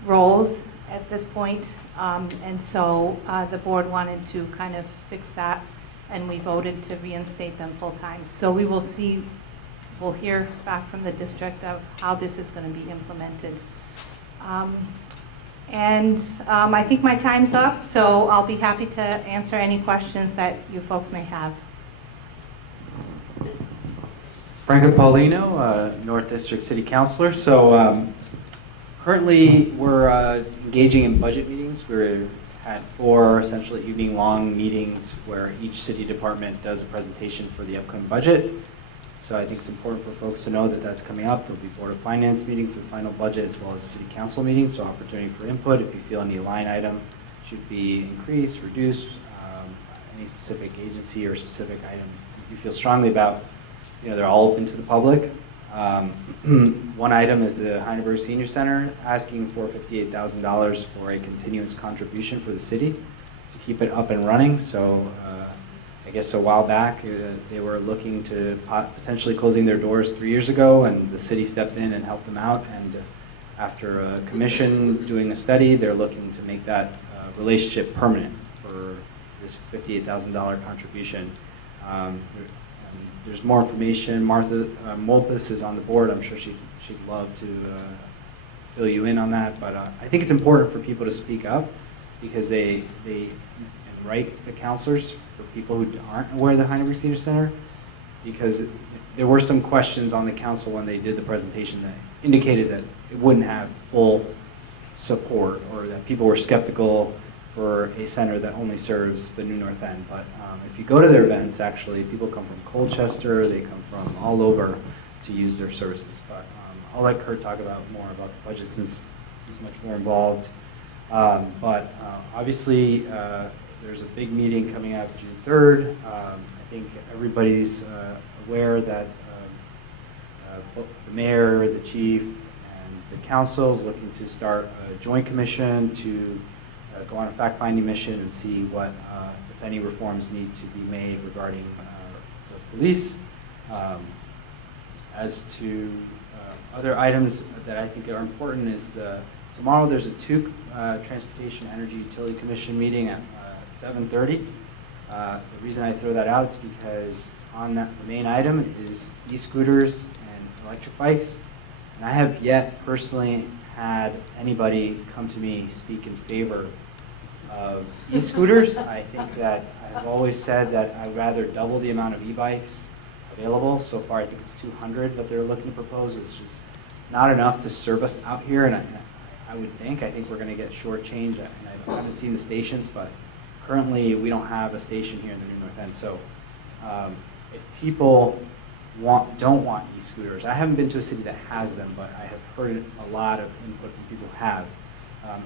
roles at this point. And so the board wanted to kind of fix that, and we voted to reinstate them full-time. So we will see, we'll hear back from the district of how this is going to be implemented. I think my time's up, so I'll be happy to answer any questions that you folks may have. Franco Paulino, North District City Councilor. So currently we're engaging in budget meetings. We've had 4 essentially evening-long meetings where each city department does a presentation for the upcoming budget. So I think it's important for folks to know that that's coming up. There'll be Board of Finance meeting for the final budget as well as City Council meeting. So opportunity for input if you feel any line item should be increased, reduced, any specific agency or specific item you feel strongly about. You know, they're all open to the public. One item is the Heidelberg Senior Center asking for $58,000 for a continuous contribution for the city to keep it up and running. So I guess a while back they were looking to potentially closing their doors 3 years ago, and the city stepped in and helped them out. And after a commission doing a study, they're looking to make that relationship permanent for this $58,000 contribution. There's more information. Martha Molpus is on the board. I'm sure she'd love to fill you in on that. But I think it's important for people to speak up because they invite the counselors for people who aren't aware of the Heidelberg Senior Center, because there were some questions on the council when they did the presentation that indicated that it wouldn't have full support, or that people were skeptical for a center that only serves the New North End. But if you go to their events, actually, people come from Colchester, they come from all over to use their services. But I'll let Kurt talk about more about the budget since he's much more involved. But obviously, there's a big meeting coming up June 3rd. I think everybody's aware that the mayor, the chief, and the council is looking to start a joint commission to go on a fact-finding mission and see what, if any, reforms need to be made regarding the police. As to other items that I think are important is tomorrow there's a Transportation Energy Utility Commission meeting at 7:30. The reason I throw that out is because on that, the main item is e-scooters and electric bikes. And I have yet personally had anybody come to me speak in favor of e-scooters. I think that I've always said that I'd rather double the amount of e-bikes available. So far I think it's 200 that they're looking to propose. It's just not enough to serve us out here, and I think we're going to get shortchanged. And I haven't seen the stations, but currently we don't have a station here in the New North End. So if people don't want e-scooters, I haven't been to a city that has them, but I have heard a lot of input from people who have.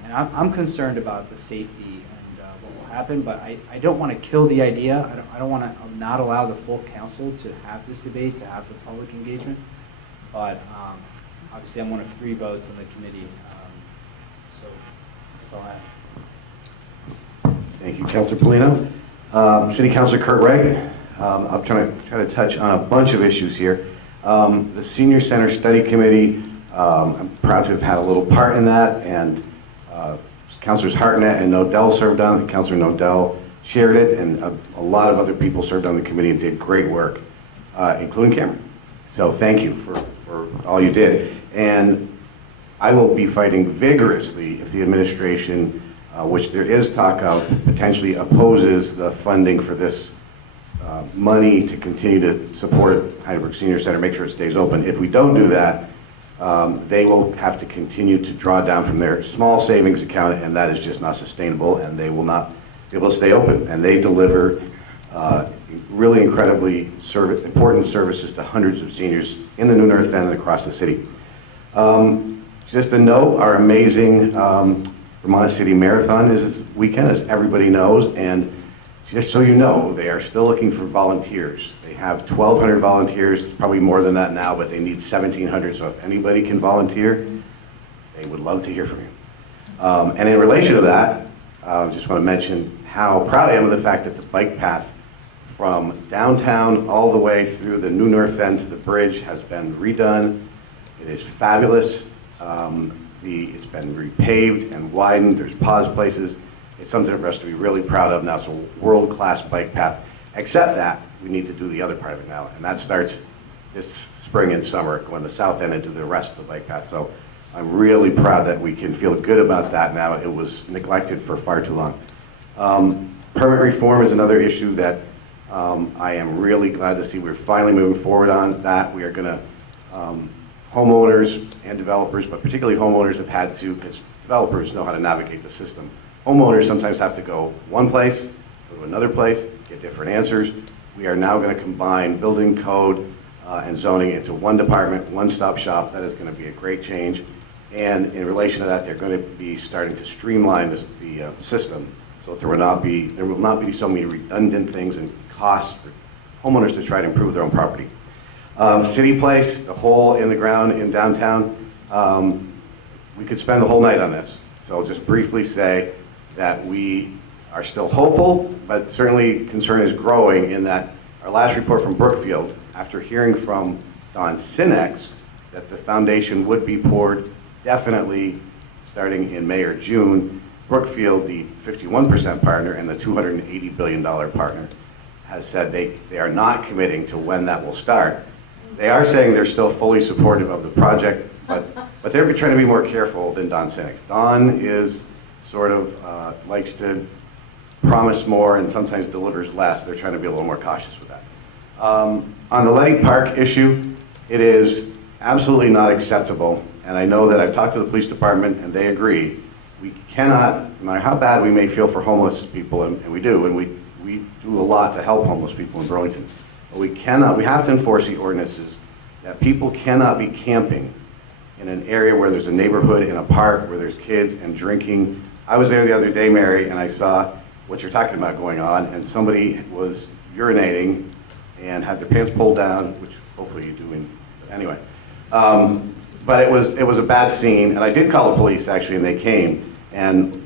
And I'm concerned about the safety and what will happen, but I don't want to kill the idea. I don't want to not allow the full council to have this debate, to have the public engagement. But obviously I'm one of 3 votes on the committee, so that's all I have. Thank you, Councilor Polino. City Councilor Kurt Wright. I'm trying to touch on a bunch of issues here. The Senior Center Study Committee, I'm proud to have had a little part in that, and Councilors Hartnett and Nodell served on it. Councilor Nodell chaired it, and a lot of other people served on the committee and did great work, including Cameron. So thank you for all you did. And I will be fighting vigorously if the administration, which there is talk of, potentially opposes the funding for this money to continue to support Heidelberg Senior Center, make sure it stays open. If we don't do that, they will have to continue to draw down from their small savings account, and that is just not sustainable, and they will not be able to stay open. And they deliver really incredibly important services to hundreds of seniors in the New North End and across the city. Just a note, our amazing Vermont City Marathon is this weekend, as everybody knows, and just so you know, they are still looking for volunteers. They have 1,200 volunteers, probably more than that now, but they need 1,700, so if anybody can volunteer, they would love to hear from you. And in relation to that, I just want to mention how proud I am of the fact that the bike path from downtown all the way through the New North End to the bridge has been redone. It is fabulous. It's been repaved and widened. There's pause places. It's something for us to be really proud of now. It's a world-class bike path. Except that we need to do the other part of it now, and that starts this spring and summer, going to the south end and do the rest of the bike path. So I'm really proud that we can feel good about that now. It was neglected for far too long. Permit reform is another issue that I am really glad to see we're finally moving forward on that. We are going to, homeowners and developers, but particularly homeowners have had to, because developers know how to navigate the system. Homeowners sometimes have to go one place, go to another place, get different answers. We are now going to combine building code and zoning into one department, one-stop shop. That is going to be a great change. And in relation to that, they're going to be starting to streamline the system so that there will not be so many redundant things and costs for homeowners to try to improve their own property. City Place, the hole in the ground in downtown, we could spend the whole night on this. So I'll just briefly say that we are still hopeful, but certainly concern is growing in that our last report from Brookfield, after hearing from Don Sinex that the foundation would be poured definitely starting in May or June, Brookfield, the 51% partner and the $280 billion partner, has said they are not committing to when that will start. They are saying they're still fully supportive of the project, but they're trying to be more careful than Don Sinex. Don is sort of likes to promise more and sometimes delivers less. They're trying to be a little more cautious with that. On the Letty Park issue, it is absolutely not acceptable, and I know that I've talked to the police department and they agree. We cannot, no matter how bad we may feel for homeless people, and we do, and we do a lot to help homeless people in Burlington, but we have to enforce the ordinances that people cannot be camping in an area where there's a neighborhood, in a park, where there's kids and drinking. I was there the other day, Mary, and I saw what you're talking about going on, and somebody was urinating and had their pants pulled down, which hopefully you do, anyway. But it was a bad scene, and I did call the police, actually, and they came, and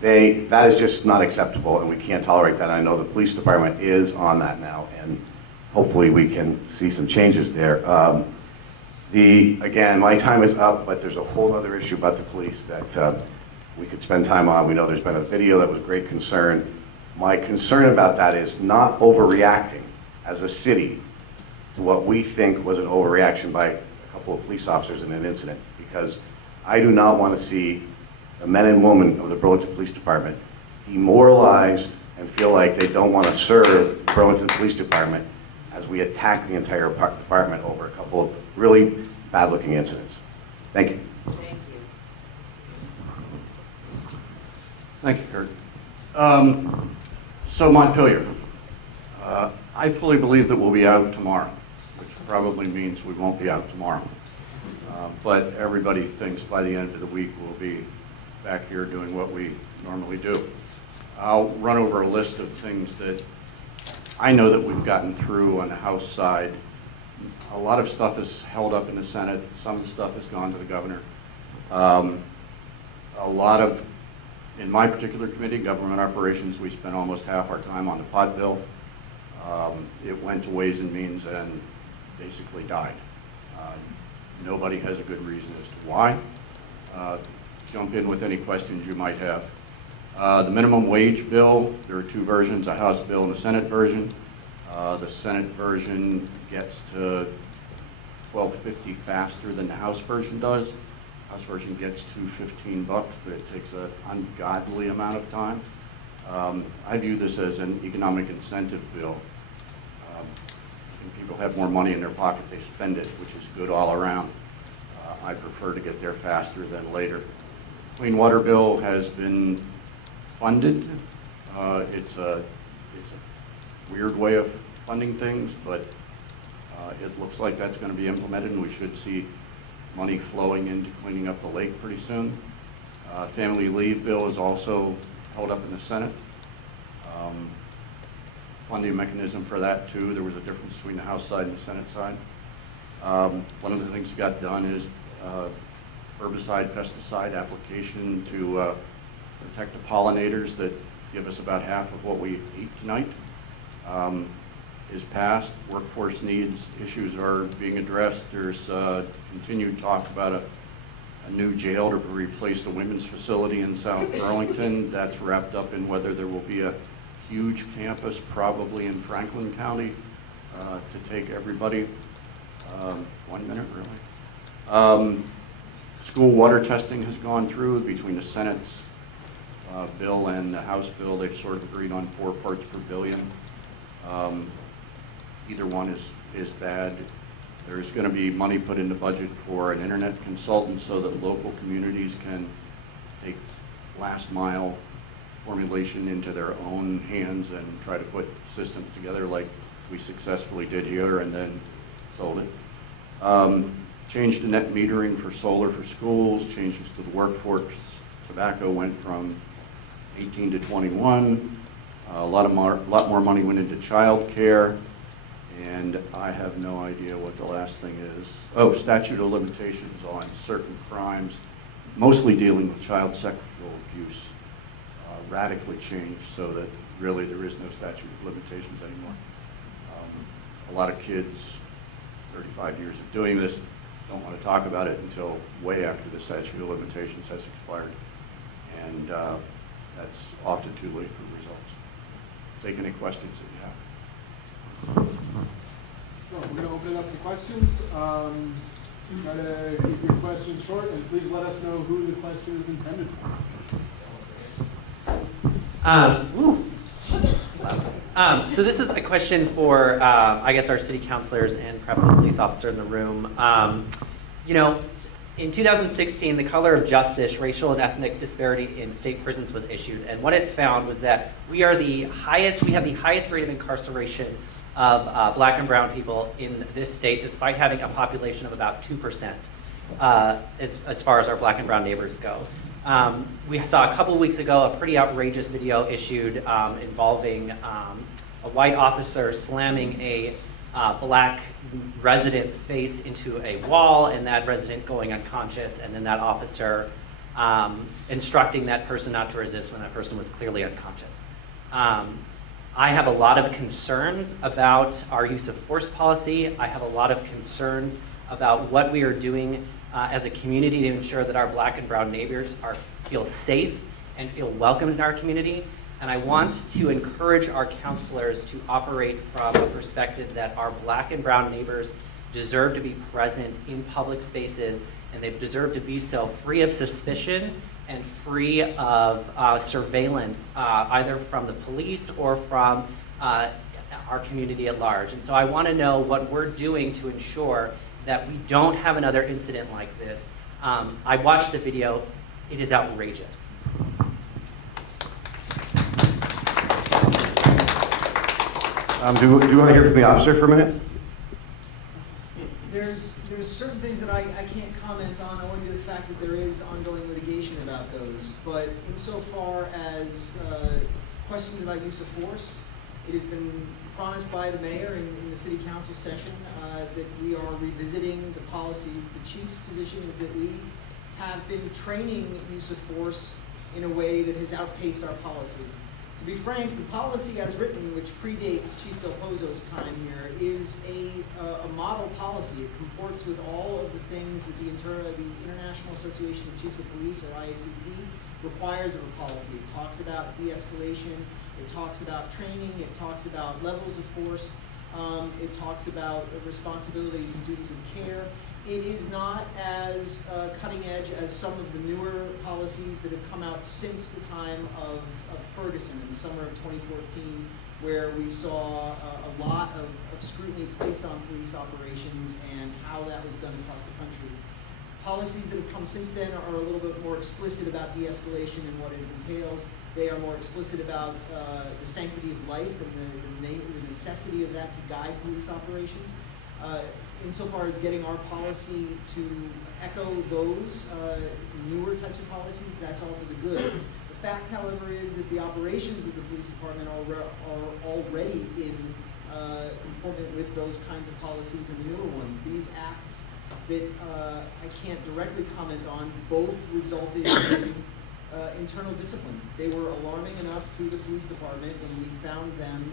that is just not acceptable, and we can't tolerate that. I know the police department is on that now, and hopefully we can see some changes there. Again, my time is up, but there's a whole other issue about the police that we could spend time on. We know there's been a video that was great concern. My concern about that is not overreacting as a city to what we think was an overreaction by a couple of police officers in an incident, because I do not want to see the men and women of the Burlington Police Department demoralized and feel like they don't want to serve the Burlington Police Department as we attack the entire department over a couple of really bad-looking incidents. Thank you. Thank you. Thank you, Kurt. So Montpelier, I fully believe that we'll be out tomorrow, which probably means we won't be out tomorrow. But everybody thinks by the end of the week we'll be back here doing what we normally do. I'll run over a list of things that I know that we've gotten through on the House side. A lot of stuff is held up in the Senate. Some stuff has gone to the governor. A lot of, in my particular committee, government operations, we spent almost half our time on the pot bill. It went to Ways and Means and basically died. Nobody has a good reason as to why. Jump in with any questions you might have. The minimum wage bill, there are two versions, a House bill and a Senate version. The Senate version gets to $12.50 faster than the House version does. House version gets to $15, but it takes an ungodly amount of time. I view this as an economic incentive bill. When people have more money in their pocket, they spend it, which is good all around. I prefer to get there faster than later. Clean water bill has been funded. It's a weird way of funding things, but it looks like that's going to be implemented, and we should see money flowing into cleaning up the lake pretty soon. Family leave bill is also held up in the Senate. Funding mechanism for that too. There was a difference between the House side and the Senate side. One of the things that got done is herbicide, pesticide application to protect the pollinators that give us about half of what we eat tonight. Is passed. Workforce needs issues are being addressed. There's continued talk about a new jail to replace the women's facility in South Burlington. That's wrapped up in whether there will be a huge campus, probably in Franklin County, to take everybody. 1 minute, really. School water testing has gone through between the Senate's bill and the House bill. They've sort of agreed on 4 parts per billion. Either one is bad. There's going to be money put in the budget for an internet consultant so that local communities can take last mile formulation into their own hands and try to put systems together like we successfully did here and then sold it. Changed the net metering for solar for schools, changes to the workforce. Tobacco went from 18 to 21. A lot more money went into child care. And I have no idea what the last thing is. Oh, statute of limitations on certain crimes, mostly dealing with child sexual abuse, radically changed so that really there is no statute of limitations anymore. A lot of kids, 35 years of doing this, don't want to talk about it until way after the statute of limitations has expired. And that's often too late for results. Take any questions that you have. So we're going to open it up to questions. Try to keep your questions short, and please let us know who the question is intended for. So this is a question for, I guess, our city councilors and perhaps the police officer in the room. You know, in 2016, the Color of Justice, Racial and Ethnic Disparity in State Prisons was issued, and what it found was that we have the highest rate of incarceration of black and brown people in this state, despite having a population of about 2% as far as our black and brown neighbors go. We saw a couple weeks ago a pretty outrageous video issued involving a white officer slamming a black resident's face into a wall and that resident going unconscious, and then that officer instructing that person not to resist when that person was clearly unconscious. I have a lot of concerns about our use of force policy. I have a lot of concerns about what we are doing as a community to ensure that our black and brown neighbors feel safe and feel welcome in our community. And I want to encourage our counselors to operate from a perspective that our black and brown neighbors deserve to be present in public spaces, and they deserve to be so free of suspicion and free of surveillance, either from the police or from our community at large. And so I want to know what we're doing to ensure that we don't have another incident like this. I watched the video. It is outrageous. Do you want to hear from the officer for a minute? There's certain things that I can't comment on owing to the fact that there is ongoing litigation about those. But insofar as questions about use of force, it has been promised by the mayor in the city council session that we are revisiting the policies. The chief's position is that we have been training use of force in a way that has outpaced our policy. To be frank, the policy as written, which predates Chief Del Pozo's time here, is a model policy. It comports with all of the things that the International Association of Chiefs of Police, or IACP, requires of a policy. It talks about de-escalation, it talks about training, it talks about levels of force, it talks about responsibilities and duties of care. It is not as cutting edge as some of the newer policies that have come out since the time of Ferguson in the summer of 2014, where we saw a lot of scrutiny placed on police operations and how that was done across the country. Policies that have come since then are a little bit more explicit about de-escalation and what it entails. They are more explicit about the sanctity of life and the necessity of that to guide police operations. Insofar as getting our policy to echo those newer types of policies, that's all to the good. The fact, however, is that the operations of the police department are already in conformant with those kinds of policies and the newer ones. These acts that I can't directly comment on both resulted in internal discipline. They were alarming enough to the police department when we found them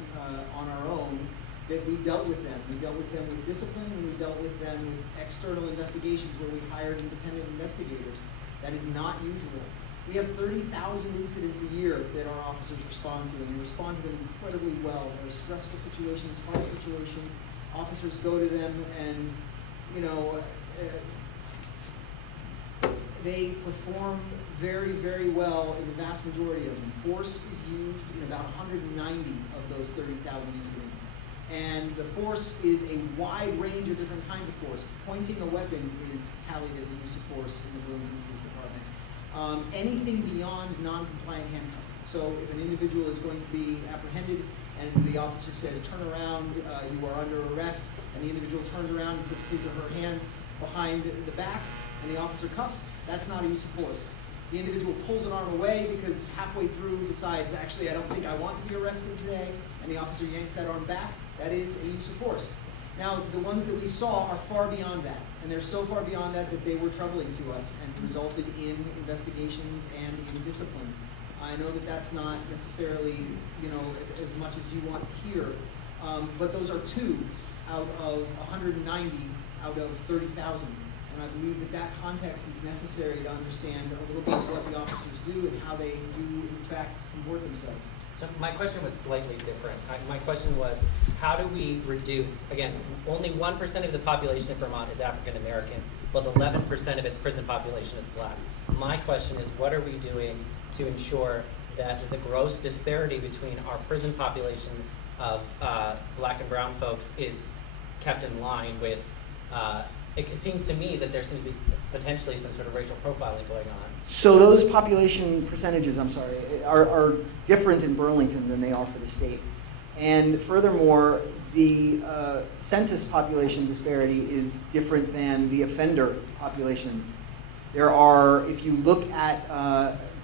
on our own that we dealt with them. We dealt with them with discipline, and we dealt with them with external investigations where we hired independent investigators. That is not usual. We have 30,000 incidents a year that our officers respond to, and they respond to them incredibly well. There are stressful situations, hard situations. Officers go to them and, you know, they perform very, very well in the vast majority of them. Force is used in about 190 of those 30,000 incidents. And the force is a wide range of different kinds of force. Pointing a weapon is tallied as a use of force in the Burlington Police Department. Anything beyond non-compliant handcuffing. So if an individual is going to be apprehended and the officer says, turn around, you are under arrest, and the individual turns around and puts his or her hands behind the back, and the officer cuffs, that's not a use of force. The individual pulls an arm away because halfway through decides, actually, I don't think I want to be arrested today, and the officer yanks that arm back, that is a use of force. Now, the ones that we saw are far beyond that, and they're so far beyond that that they were troubling to us and resulted in investigations and in discipline. I know that that's not necessarily, you know, as much as you want to hear, but those are 2 out of 190 out of 30,000. And I believe that that context is necessary to understand a little bit of what the officers do and how they do, in fact, comport themselves. So my question was slightly different. My question was, how do we reduce, again, only 1% of the population of Vermont is African American, but 11% of its prison population is black. My question is, what are we doing to ensure that the gross disparity between our prison population of black and brown folks is kept in line with, it seems to me that there seems to be potentially some sort of racial profiling going on. So those population percentages, I'm sorry, are different in Burlington than they are for the state. And furthermore, the census population disparity is different than the offender population. There are, if you look at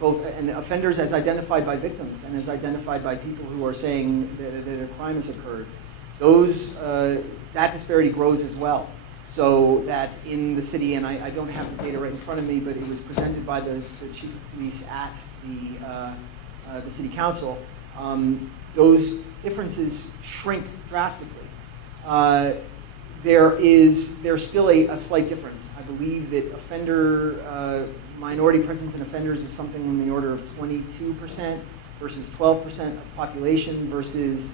both and offenders as identified by victims and as identified by people who are saying that a crime has occurred, those, that disparity grows as well. So that in the city, and I don't have the data right in front of me, but it was presented by the chief of police at the city council, those differences shrink drastically. There's still a slight difference. I believe that offender, minority presence in offenders is something in the order of 22% versus 12% of population versus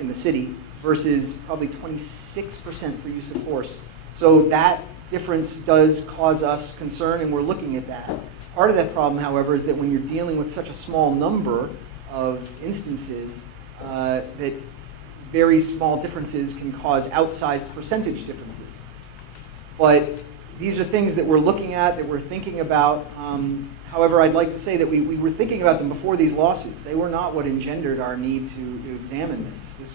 in the city, versus probably 26% for use of force. So that difference does cause us concern, and we're looking at that. Part of that problem, however, is that when you're dealing with such a small number of instances, that very small differences can cause outsized percentage differences. But these are things that we're looking at, that we're thinking about. However, I'd like to say that we were thinking about them before these lawsuits. They were not what engendered our need to examine this.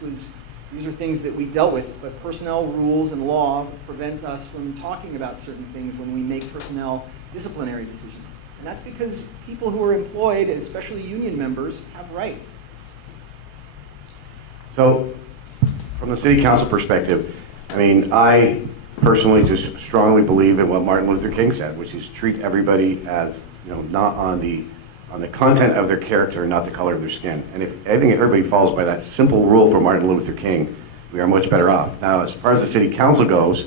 These are things that we dealt with, but personnel rules and law prevent us from talking about certain things when we make personnel disciplinary decisions. And that's because people who are employed, especially union members, have rights. So, from the city council perspective, I mean, I personally just strongly believe in what Martin Luther King said, which is treat everybody as, you know, not on the content of their character, not the color of their skin. And if I think everybody follows by that simple rule for Martin Luther King, we are much better off. Now, as far as the city council goes,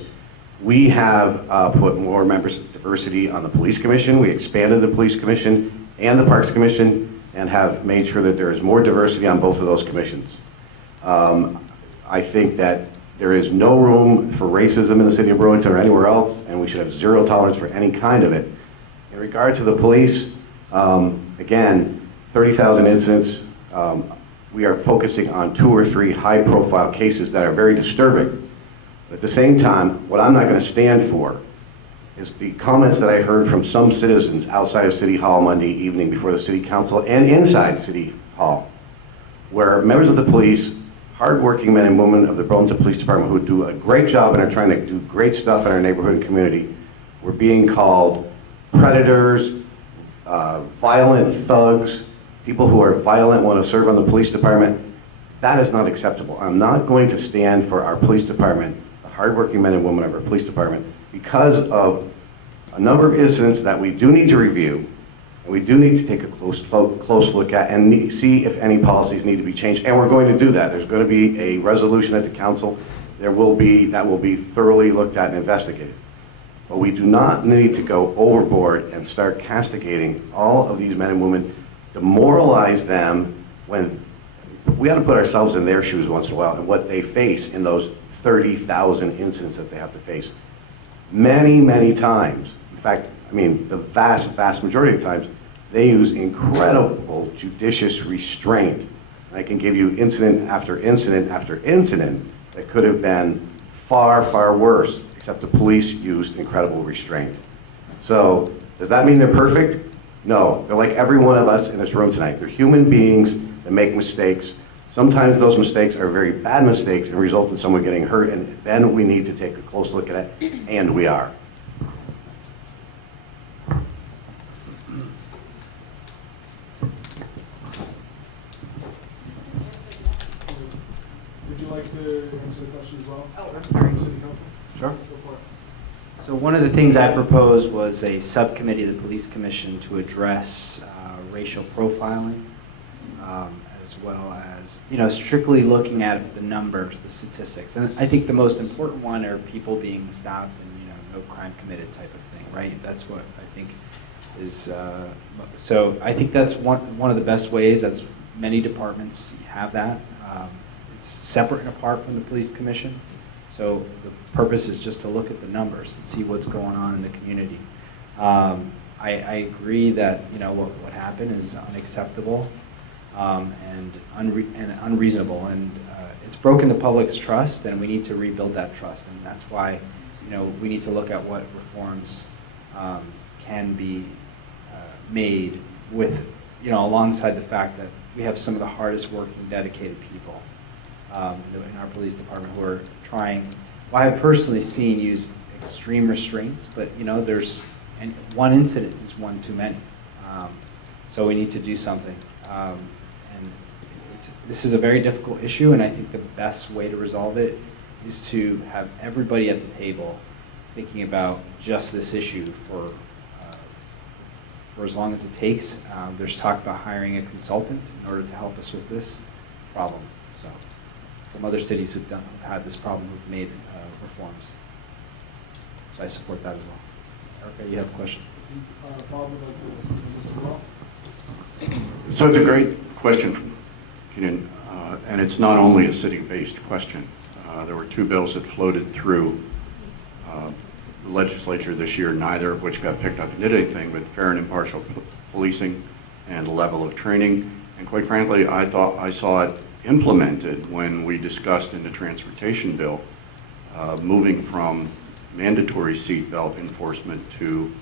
we have put more members of diversity on the police commission. We expanded the police commission and the parks commission and have made sure that there is more diversity on both of those commissions. I think that there is no room for racism in the city of Burlington or anywhere else, and we should have zero tolerance for any kind of it. In regard to the police, again, 30,000 incidents. We are focusing on 2 or 3 high-profile cases that are very disturbing. But at the same time, what I'm not going to stand for is the comments that I heard from some citizens outside of City Hall Monday evening before the City Council and inside City Hall, where members of the police, hardworking men and women of the Burlington Police Department who do a great job and are trying to do great stuff in our neighborhood and community, were being called predators, violent thugs, people who are violent, want to serve on the police department. That is not acceptable. I'm not going to stand for our police department, the hardworking men and women of our police department, because of a number of incidents that we do need to review, and we do need to take a close look at and see if any policies need to be changed. And we're going to do that. There's going to be a resolution at the council. That will be thoroughly looked at and investigated. But we do not need to go overboard and start castigating all of these men and women, demoralize them when we ought to put ourselves in their shoes once in a while and what they face in those 30,000 incidents that they have to face. Many, many times, in fact, I mean, the vast majority of times, they use incredible judicious restraint. I can give you incident after incident after incident that could have been far worse, except the police used incredible restraint. So, does that mean they're perfect? No, they're like every one of us in this room tonight. They're human beings that make mistakes. Sometimes those mistakes are very bad mistakes and result in someone getting hurt, and then we need to take a close look at it, and we are. Would you like to answer the question as well? Oh, I'm sorry. City Council? Sure. Go for it. So one of the things I proposed was a subcommittee of the Police Commission to address racial profiling, as well as, strictly looking at the numbers, the statistics. And I think the most important one are people being stopped and, no crime committed type of thing, right? That's what I think is, so I think that's one of the best ways. That's many departments have that. It's separate and apart from the police commission. So the purpose is just to look at the numbers and see what's going on in the community. I agree that what happened is unacceptable and unreasonable, and it's broken the public's trust, and we need to rebuild that trust. And that's why we need to look at what reforms can be made with alongside the fact that we have some of the hardest working, dedicated people in our police department who are trying. Well, I've personally seen use extreme restraints, but and one incident is one too many. So we need to do something. And this is a very difficult issue, and I think the best way to resolve it is to have everybody at the table thinking about just this issue for as long as it takes. There's talk about hiring a consultant in order to help us with this problem. So, from other cities who've had this problem, who've made reforms. So I support that as well. Erica, you have a question? Bob would like to speak on this as well. So it's a great question, Keenan, and it's not only a city-based question. There were two bills that floated through the legislature this year, neither of which got picked up and did anything, but fair and impartial policing and a level of training. And quite frankly, I thought I saw it implemented when we discussed in the transportation bill moving from mandatory seatbelt enforcement to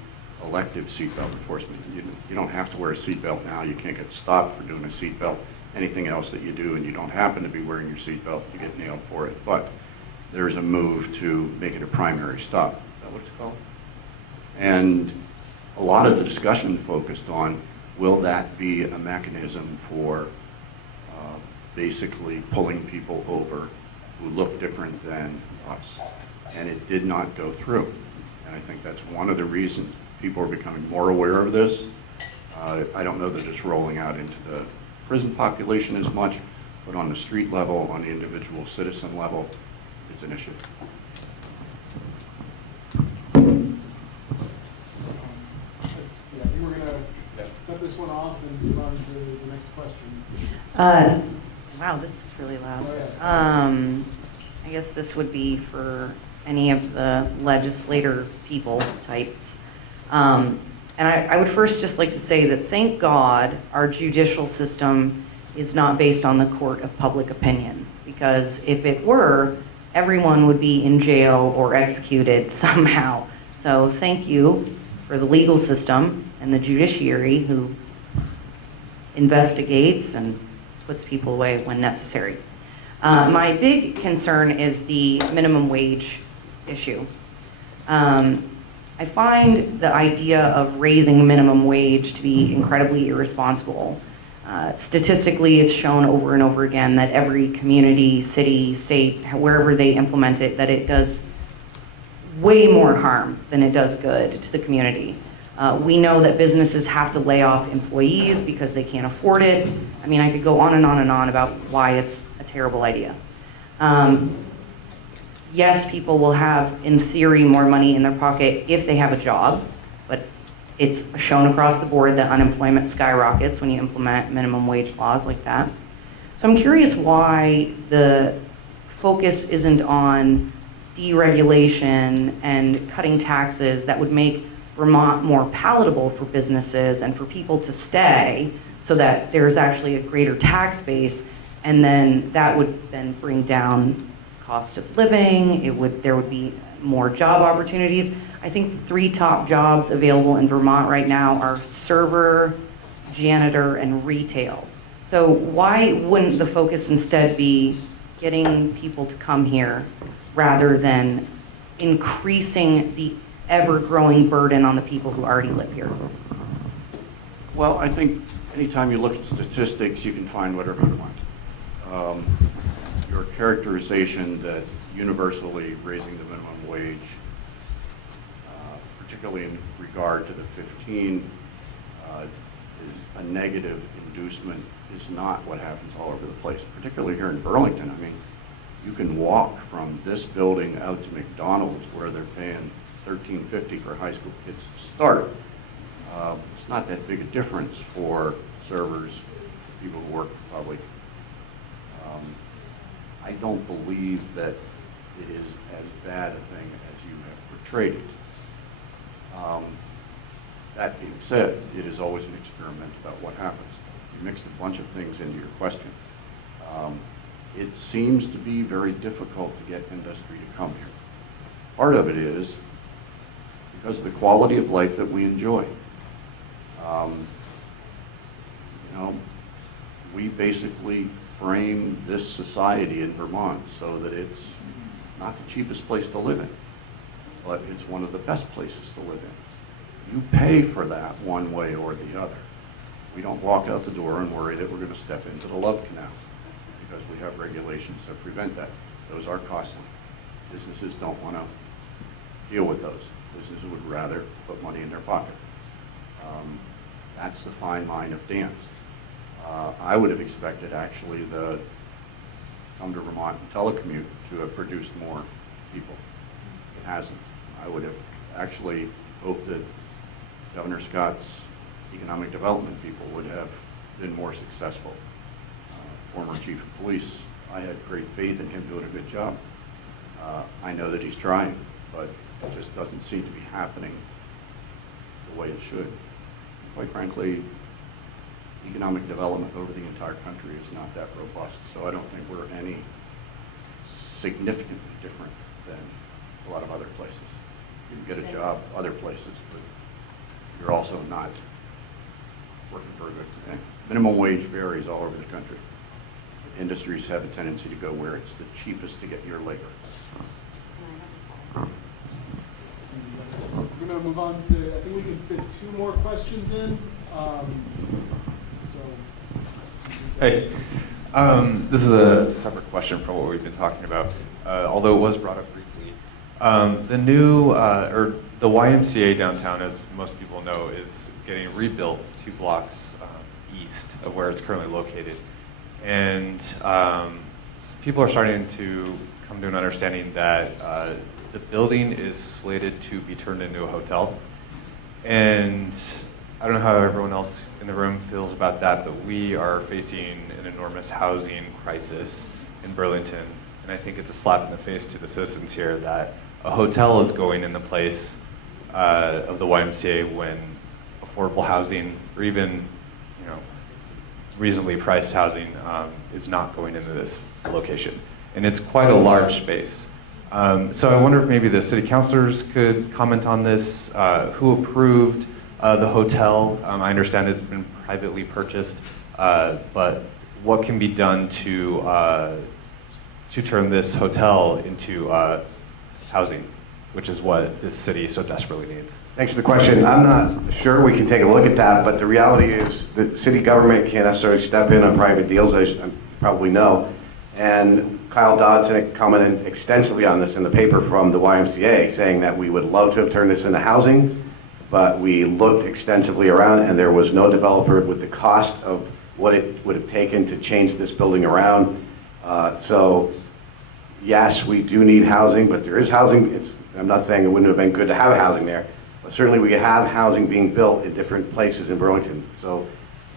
elective seatbelt enforcement. You don't have to wear a seatbelt now. You can't get stopped for doing a seatbelt. Anything else that you do and you don't happen to be wearing your seatbelt, you get nailed for it. But there's a move to make it a primary stop. Is that what it's called? And a lot of the discussion focused on, will that be a mechanism for basically pulling people over who look different than us? And it did not go through. And I think that's one of the reasons people are becoming more aware of this. I don't know that it's rolling out into the prison population as much, but on the street level, on the individual citizen level, it's an issue. Yeah, I think we're going to cut this one off and move on to the next question. Wow, this is really loud. Go ahead. I guess this would be for any of the legislator people types. And I would first just like to say that thank God our judicial system is not based on the court of public opinion, because if it were, everyone would be in jail or executed somehow So thank you for the legal system and the judiciary who investigates and puts people away when necessary. My big concern is the minimum wage issue. I find the idea of raising minimum wage to be incredibly irresponsible. Statistically, it's shown over and over again that every community, city, state, wherever they implement it, that it does way more harm than it does good to the community. We know that businesses have to lay off employees because they can't afford it. I mean, I could go on and on and on about why it's a terrible idea. Yes, people will have, in theory, more money in their pocket if they have a job, but it's shown across the board that unemployment skyrockets when you implement minimum wage laws like that. So I'm curious why the focus isn't on deregulation and cutting taxes that would make Vermont more palatable for businesses and for people to stay, so that there's actually a greater tax base, and then that would then bring down cost of living. There would be more job opportunities. I think the 3 top jobs available in Vermont right now are server, janitor, and retail. So why wouldn't the focus instead be getting people to come here rather than increasing the ever-growing burden on the people who already live here? Well, I think anytime you look at statistics, you can find whatever you want. Your characterization that universally raising the minimum wage, particularly in regard to the 15, is a negative inducement is not what happens all over the place, particularly here in Burlington. I mean, you can walk from this building out to McDonald's where they're paying $13.50 for high school kids to start. It's not that big a difference for servers, people who work for public. I don't believe that it is as bad a thing as you have portrayed it. That being said, it is always an experiment about what happens. You mixed a bunch of things into your question. It seems to be very difficult to get industry to come here. Part of it is because of the quality of life that we enjoy. We basically frame this society in Vermont so that it's not the cheapest place to live in, but it's one of the best places to live in. You pay for that one way or the other. We don't walk out the door and worry that we're going to step into the love canal because we have regulations that prevent that. Those are costly. Businesses don't want to deal with those. Businesses would rather put money in their pocket. That's the fine line of dance. I would have expected actually the Come to Vermont and Telecommute to have produced more people. It hasn't. I would have actually hoped that Governor Scott's economic development people would have been more successful. Former chief of police, I had great faith in him doing a good job. I know that he's trying, but it just doesn't seem to be happening the way it should. Quite frankly, economic development over the entire country is not that robust, so I don't think we're any significantly different than a lot of other places. You can get a job other places, but you're also not working for a good thing. Minimum wage varies all over the country. Industries have a tendency to go where it's the cheapest to get your labor. We're going to move on to, I think we can fit 2 more questions in. Hey, this is a separate question from what we've been talking about, although it was brought up briefly. The new, or the YMCA downtown, as most people know, is getting rebuilt 2 blocks east of where it's currently located. And people are starting to come to an understanding that the building is slated to be turned into a hotel. And I don't know how everyone else in the room feels about that, but we are facing an enormous housing crisis in Burlington. And I think it's a slap in the face to the citizens here that a hotel is going in the place of the YMCA when affordable housing, or even reasonably priced housing, is not going into this location. And it's quite a large space. So I wonder if maybe the city councilors could comment on this. Who approved the hotel? I understand it's been privately purchased, but what can be done to turn this hotel into housing, which is what this city so desperately needs? Thanks for the question. I'm not sure we can take a look at that, but the reality is that city government can't necessarily step in on private deals, as you probably know. And Kyle Dodson commented extensively on this in the paper from the YMCA, saying that we would love to have turned this into housing, but we looked extensively around and there was no developer with the cost of what it would have taken to change this building around. So yes, we do need housing, but there is housing. I'm not saying it wouldn't have been good to have housing there, but certainly we could have housing being built in different places in Burlington. So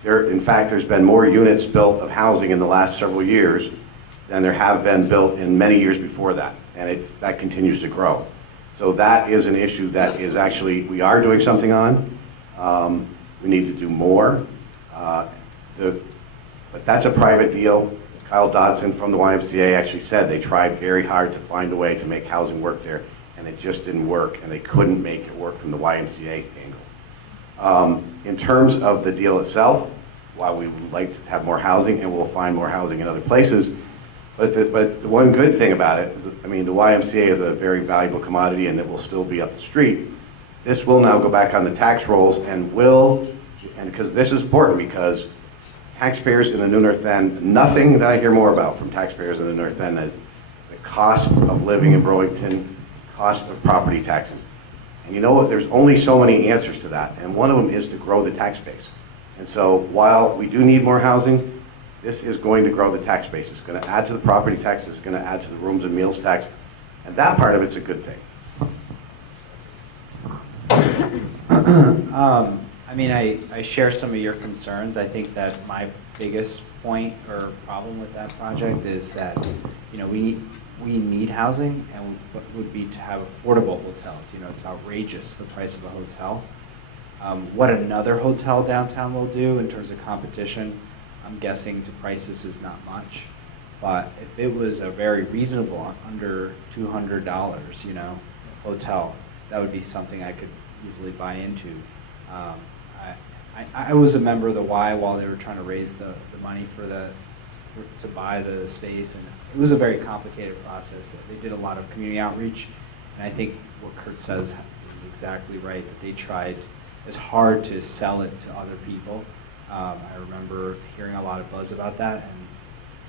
in fact, there's been more units built of housing in the last several years than there have been built in many years before that, and that continues to grow. So that is an issue that is actually, we are doing something on. We need to do more. But that's a private deal. Kyle Dodson from the YMCA actually said they tried very hard to find a way to make housing work there, and it just didn't work, and they couldn't make it work from the YMCA angle. In terms of the deal itself, while we would like to have more housing, and we'll find more housing in other places, but the one good thing about it is, I mean, the YMCA is a very valuable commodity and it will still be up the street. This will now go back on the tax rolls and because this is important, because taxpayers in the New North End, nothing that I hear more about from taxpayers in the North End is the cost of living in Burlington, cost of property taxes. And you know what, there's only so many answers to that, and one of them is to grow the tax base. And so while we do need more housing, this is going to grow the tax base. It's going to add to the property tax, it's going to add to the rooms and meals tax, and that part of it's a good thing. I mean, I share some of your concerns. I think that my biggest point or problem with that project is that, you know, we need housing, and would be to have affordable hotels. You know, it's outrageous, the price of a hotel. What another hotel downtown will do in terms of competition, I'm guessing to prices is not much. But if it was a very reasonable, under $200, you know, hotel, that would be something I could easily buy into. I was a member of the Y while they were trying to raise the money to buy the space, and it was a very complicated process. They did a lot of community outreach, and I think what Kurt says is exactly right, that they tried as hard to sell it to other people. I remember hearing a lot of buzz about that, and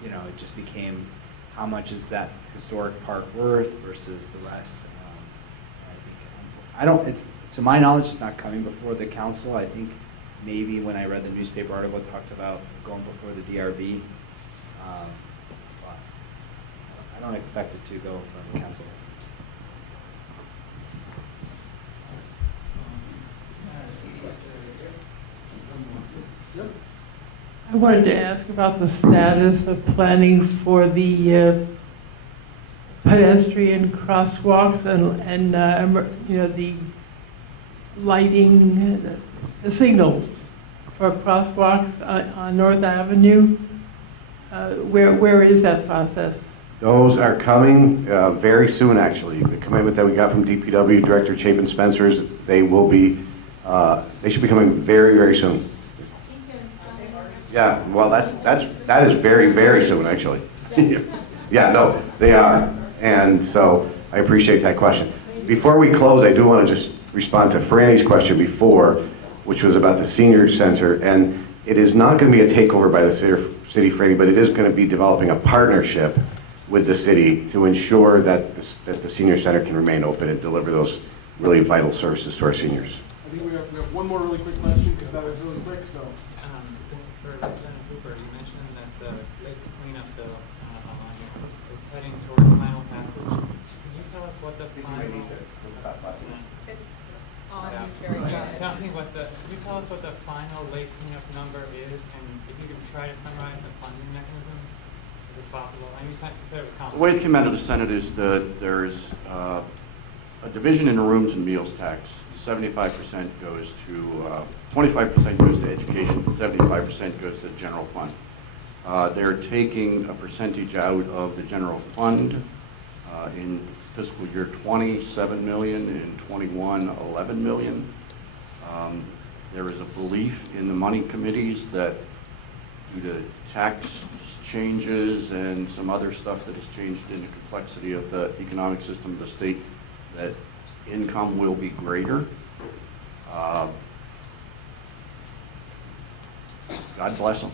you know, it just became, how much is that historic park worth versus the rest? To my knowledge, it's not coming before the council. I think maybe when I read the newspaper article, it talked about going before the DRB. But I don't expect it to go from the council. I wanted to ask about the status of planning for the pedestrian crosswalks and you know, the lighting, the signals for crosswalks on North Avenue. Where is that process? Those are coming very soon, actually. The commitment that we got from DPW Director Chapin Spencer is that they will be, they should be coming very, very soon. Yeah, well, that is very, very soon, actually. Yeah, no, they are. And so I appreciate that question. Before we close, I do want to just respond to Franny's question before, which was about the senior center. And it is not going to be a takeover by the city, Franny, but it is going to be developing a partnership with the city to ensure that the senior center can remain open and deliver those really vital services to our seniors. I think we have one more really quick question, because that was really quick, so. This is for Lieutenant Hooper. You mentioned that the lake cleanup bill is heading towards final passage. Can you tell us what the final? It's on his very good. Tell me can you tell us what the final lake cleanup number is, and if you could try to summarize the funding mechanism, if it's possible. And you said it was complicated. The way it came out of the Senate is that there's a division in the rooms and meals tax. 75% goes to, 25% goes to education, 75% goes to the general fund. They're taking a percentage out of the general fund in fiscal year 20, 7 million, in 21, 11 million. There is a belief in the money committees that due to tax changes and some other stuff that has changed in the complexity of the economic system of the state, that income will be greater. God bless them.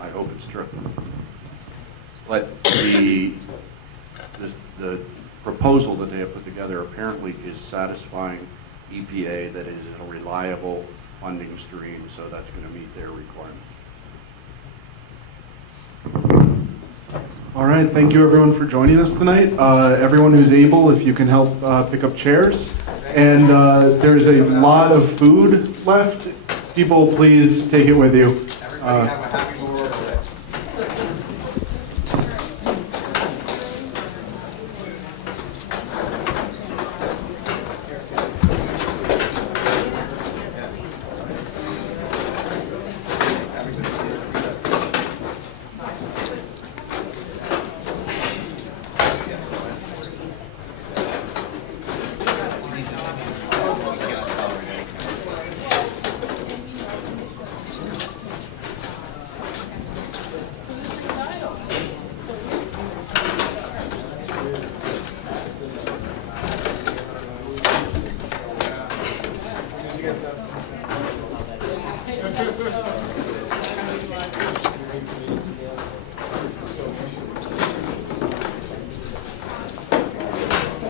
I hope it's true. But the proposal that they have put together apparently is satisfying EPA, that is a reliable funding stream, so that's going to meet their requirements. All right, thank you everyone for joining us tonight. Everyone who's able, if you can help pick up chairs. And there's a lot of food left. People, please take it with you. Everybody have a happy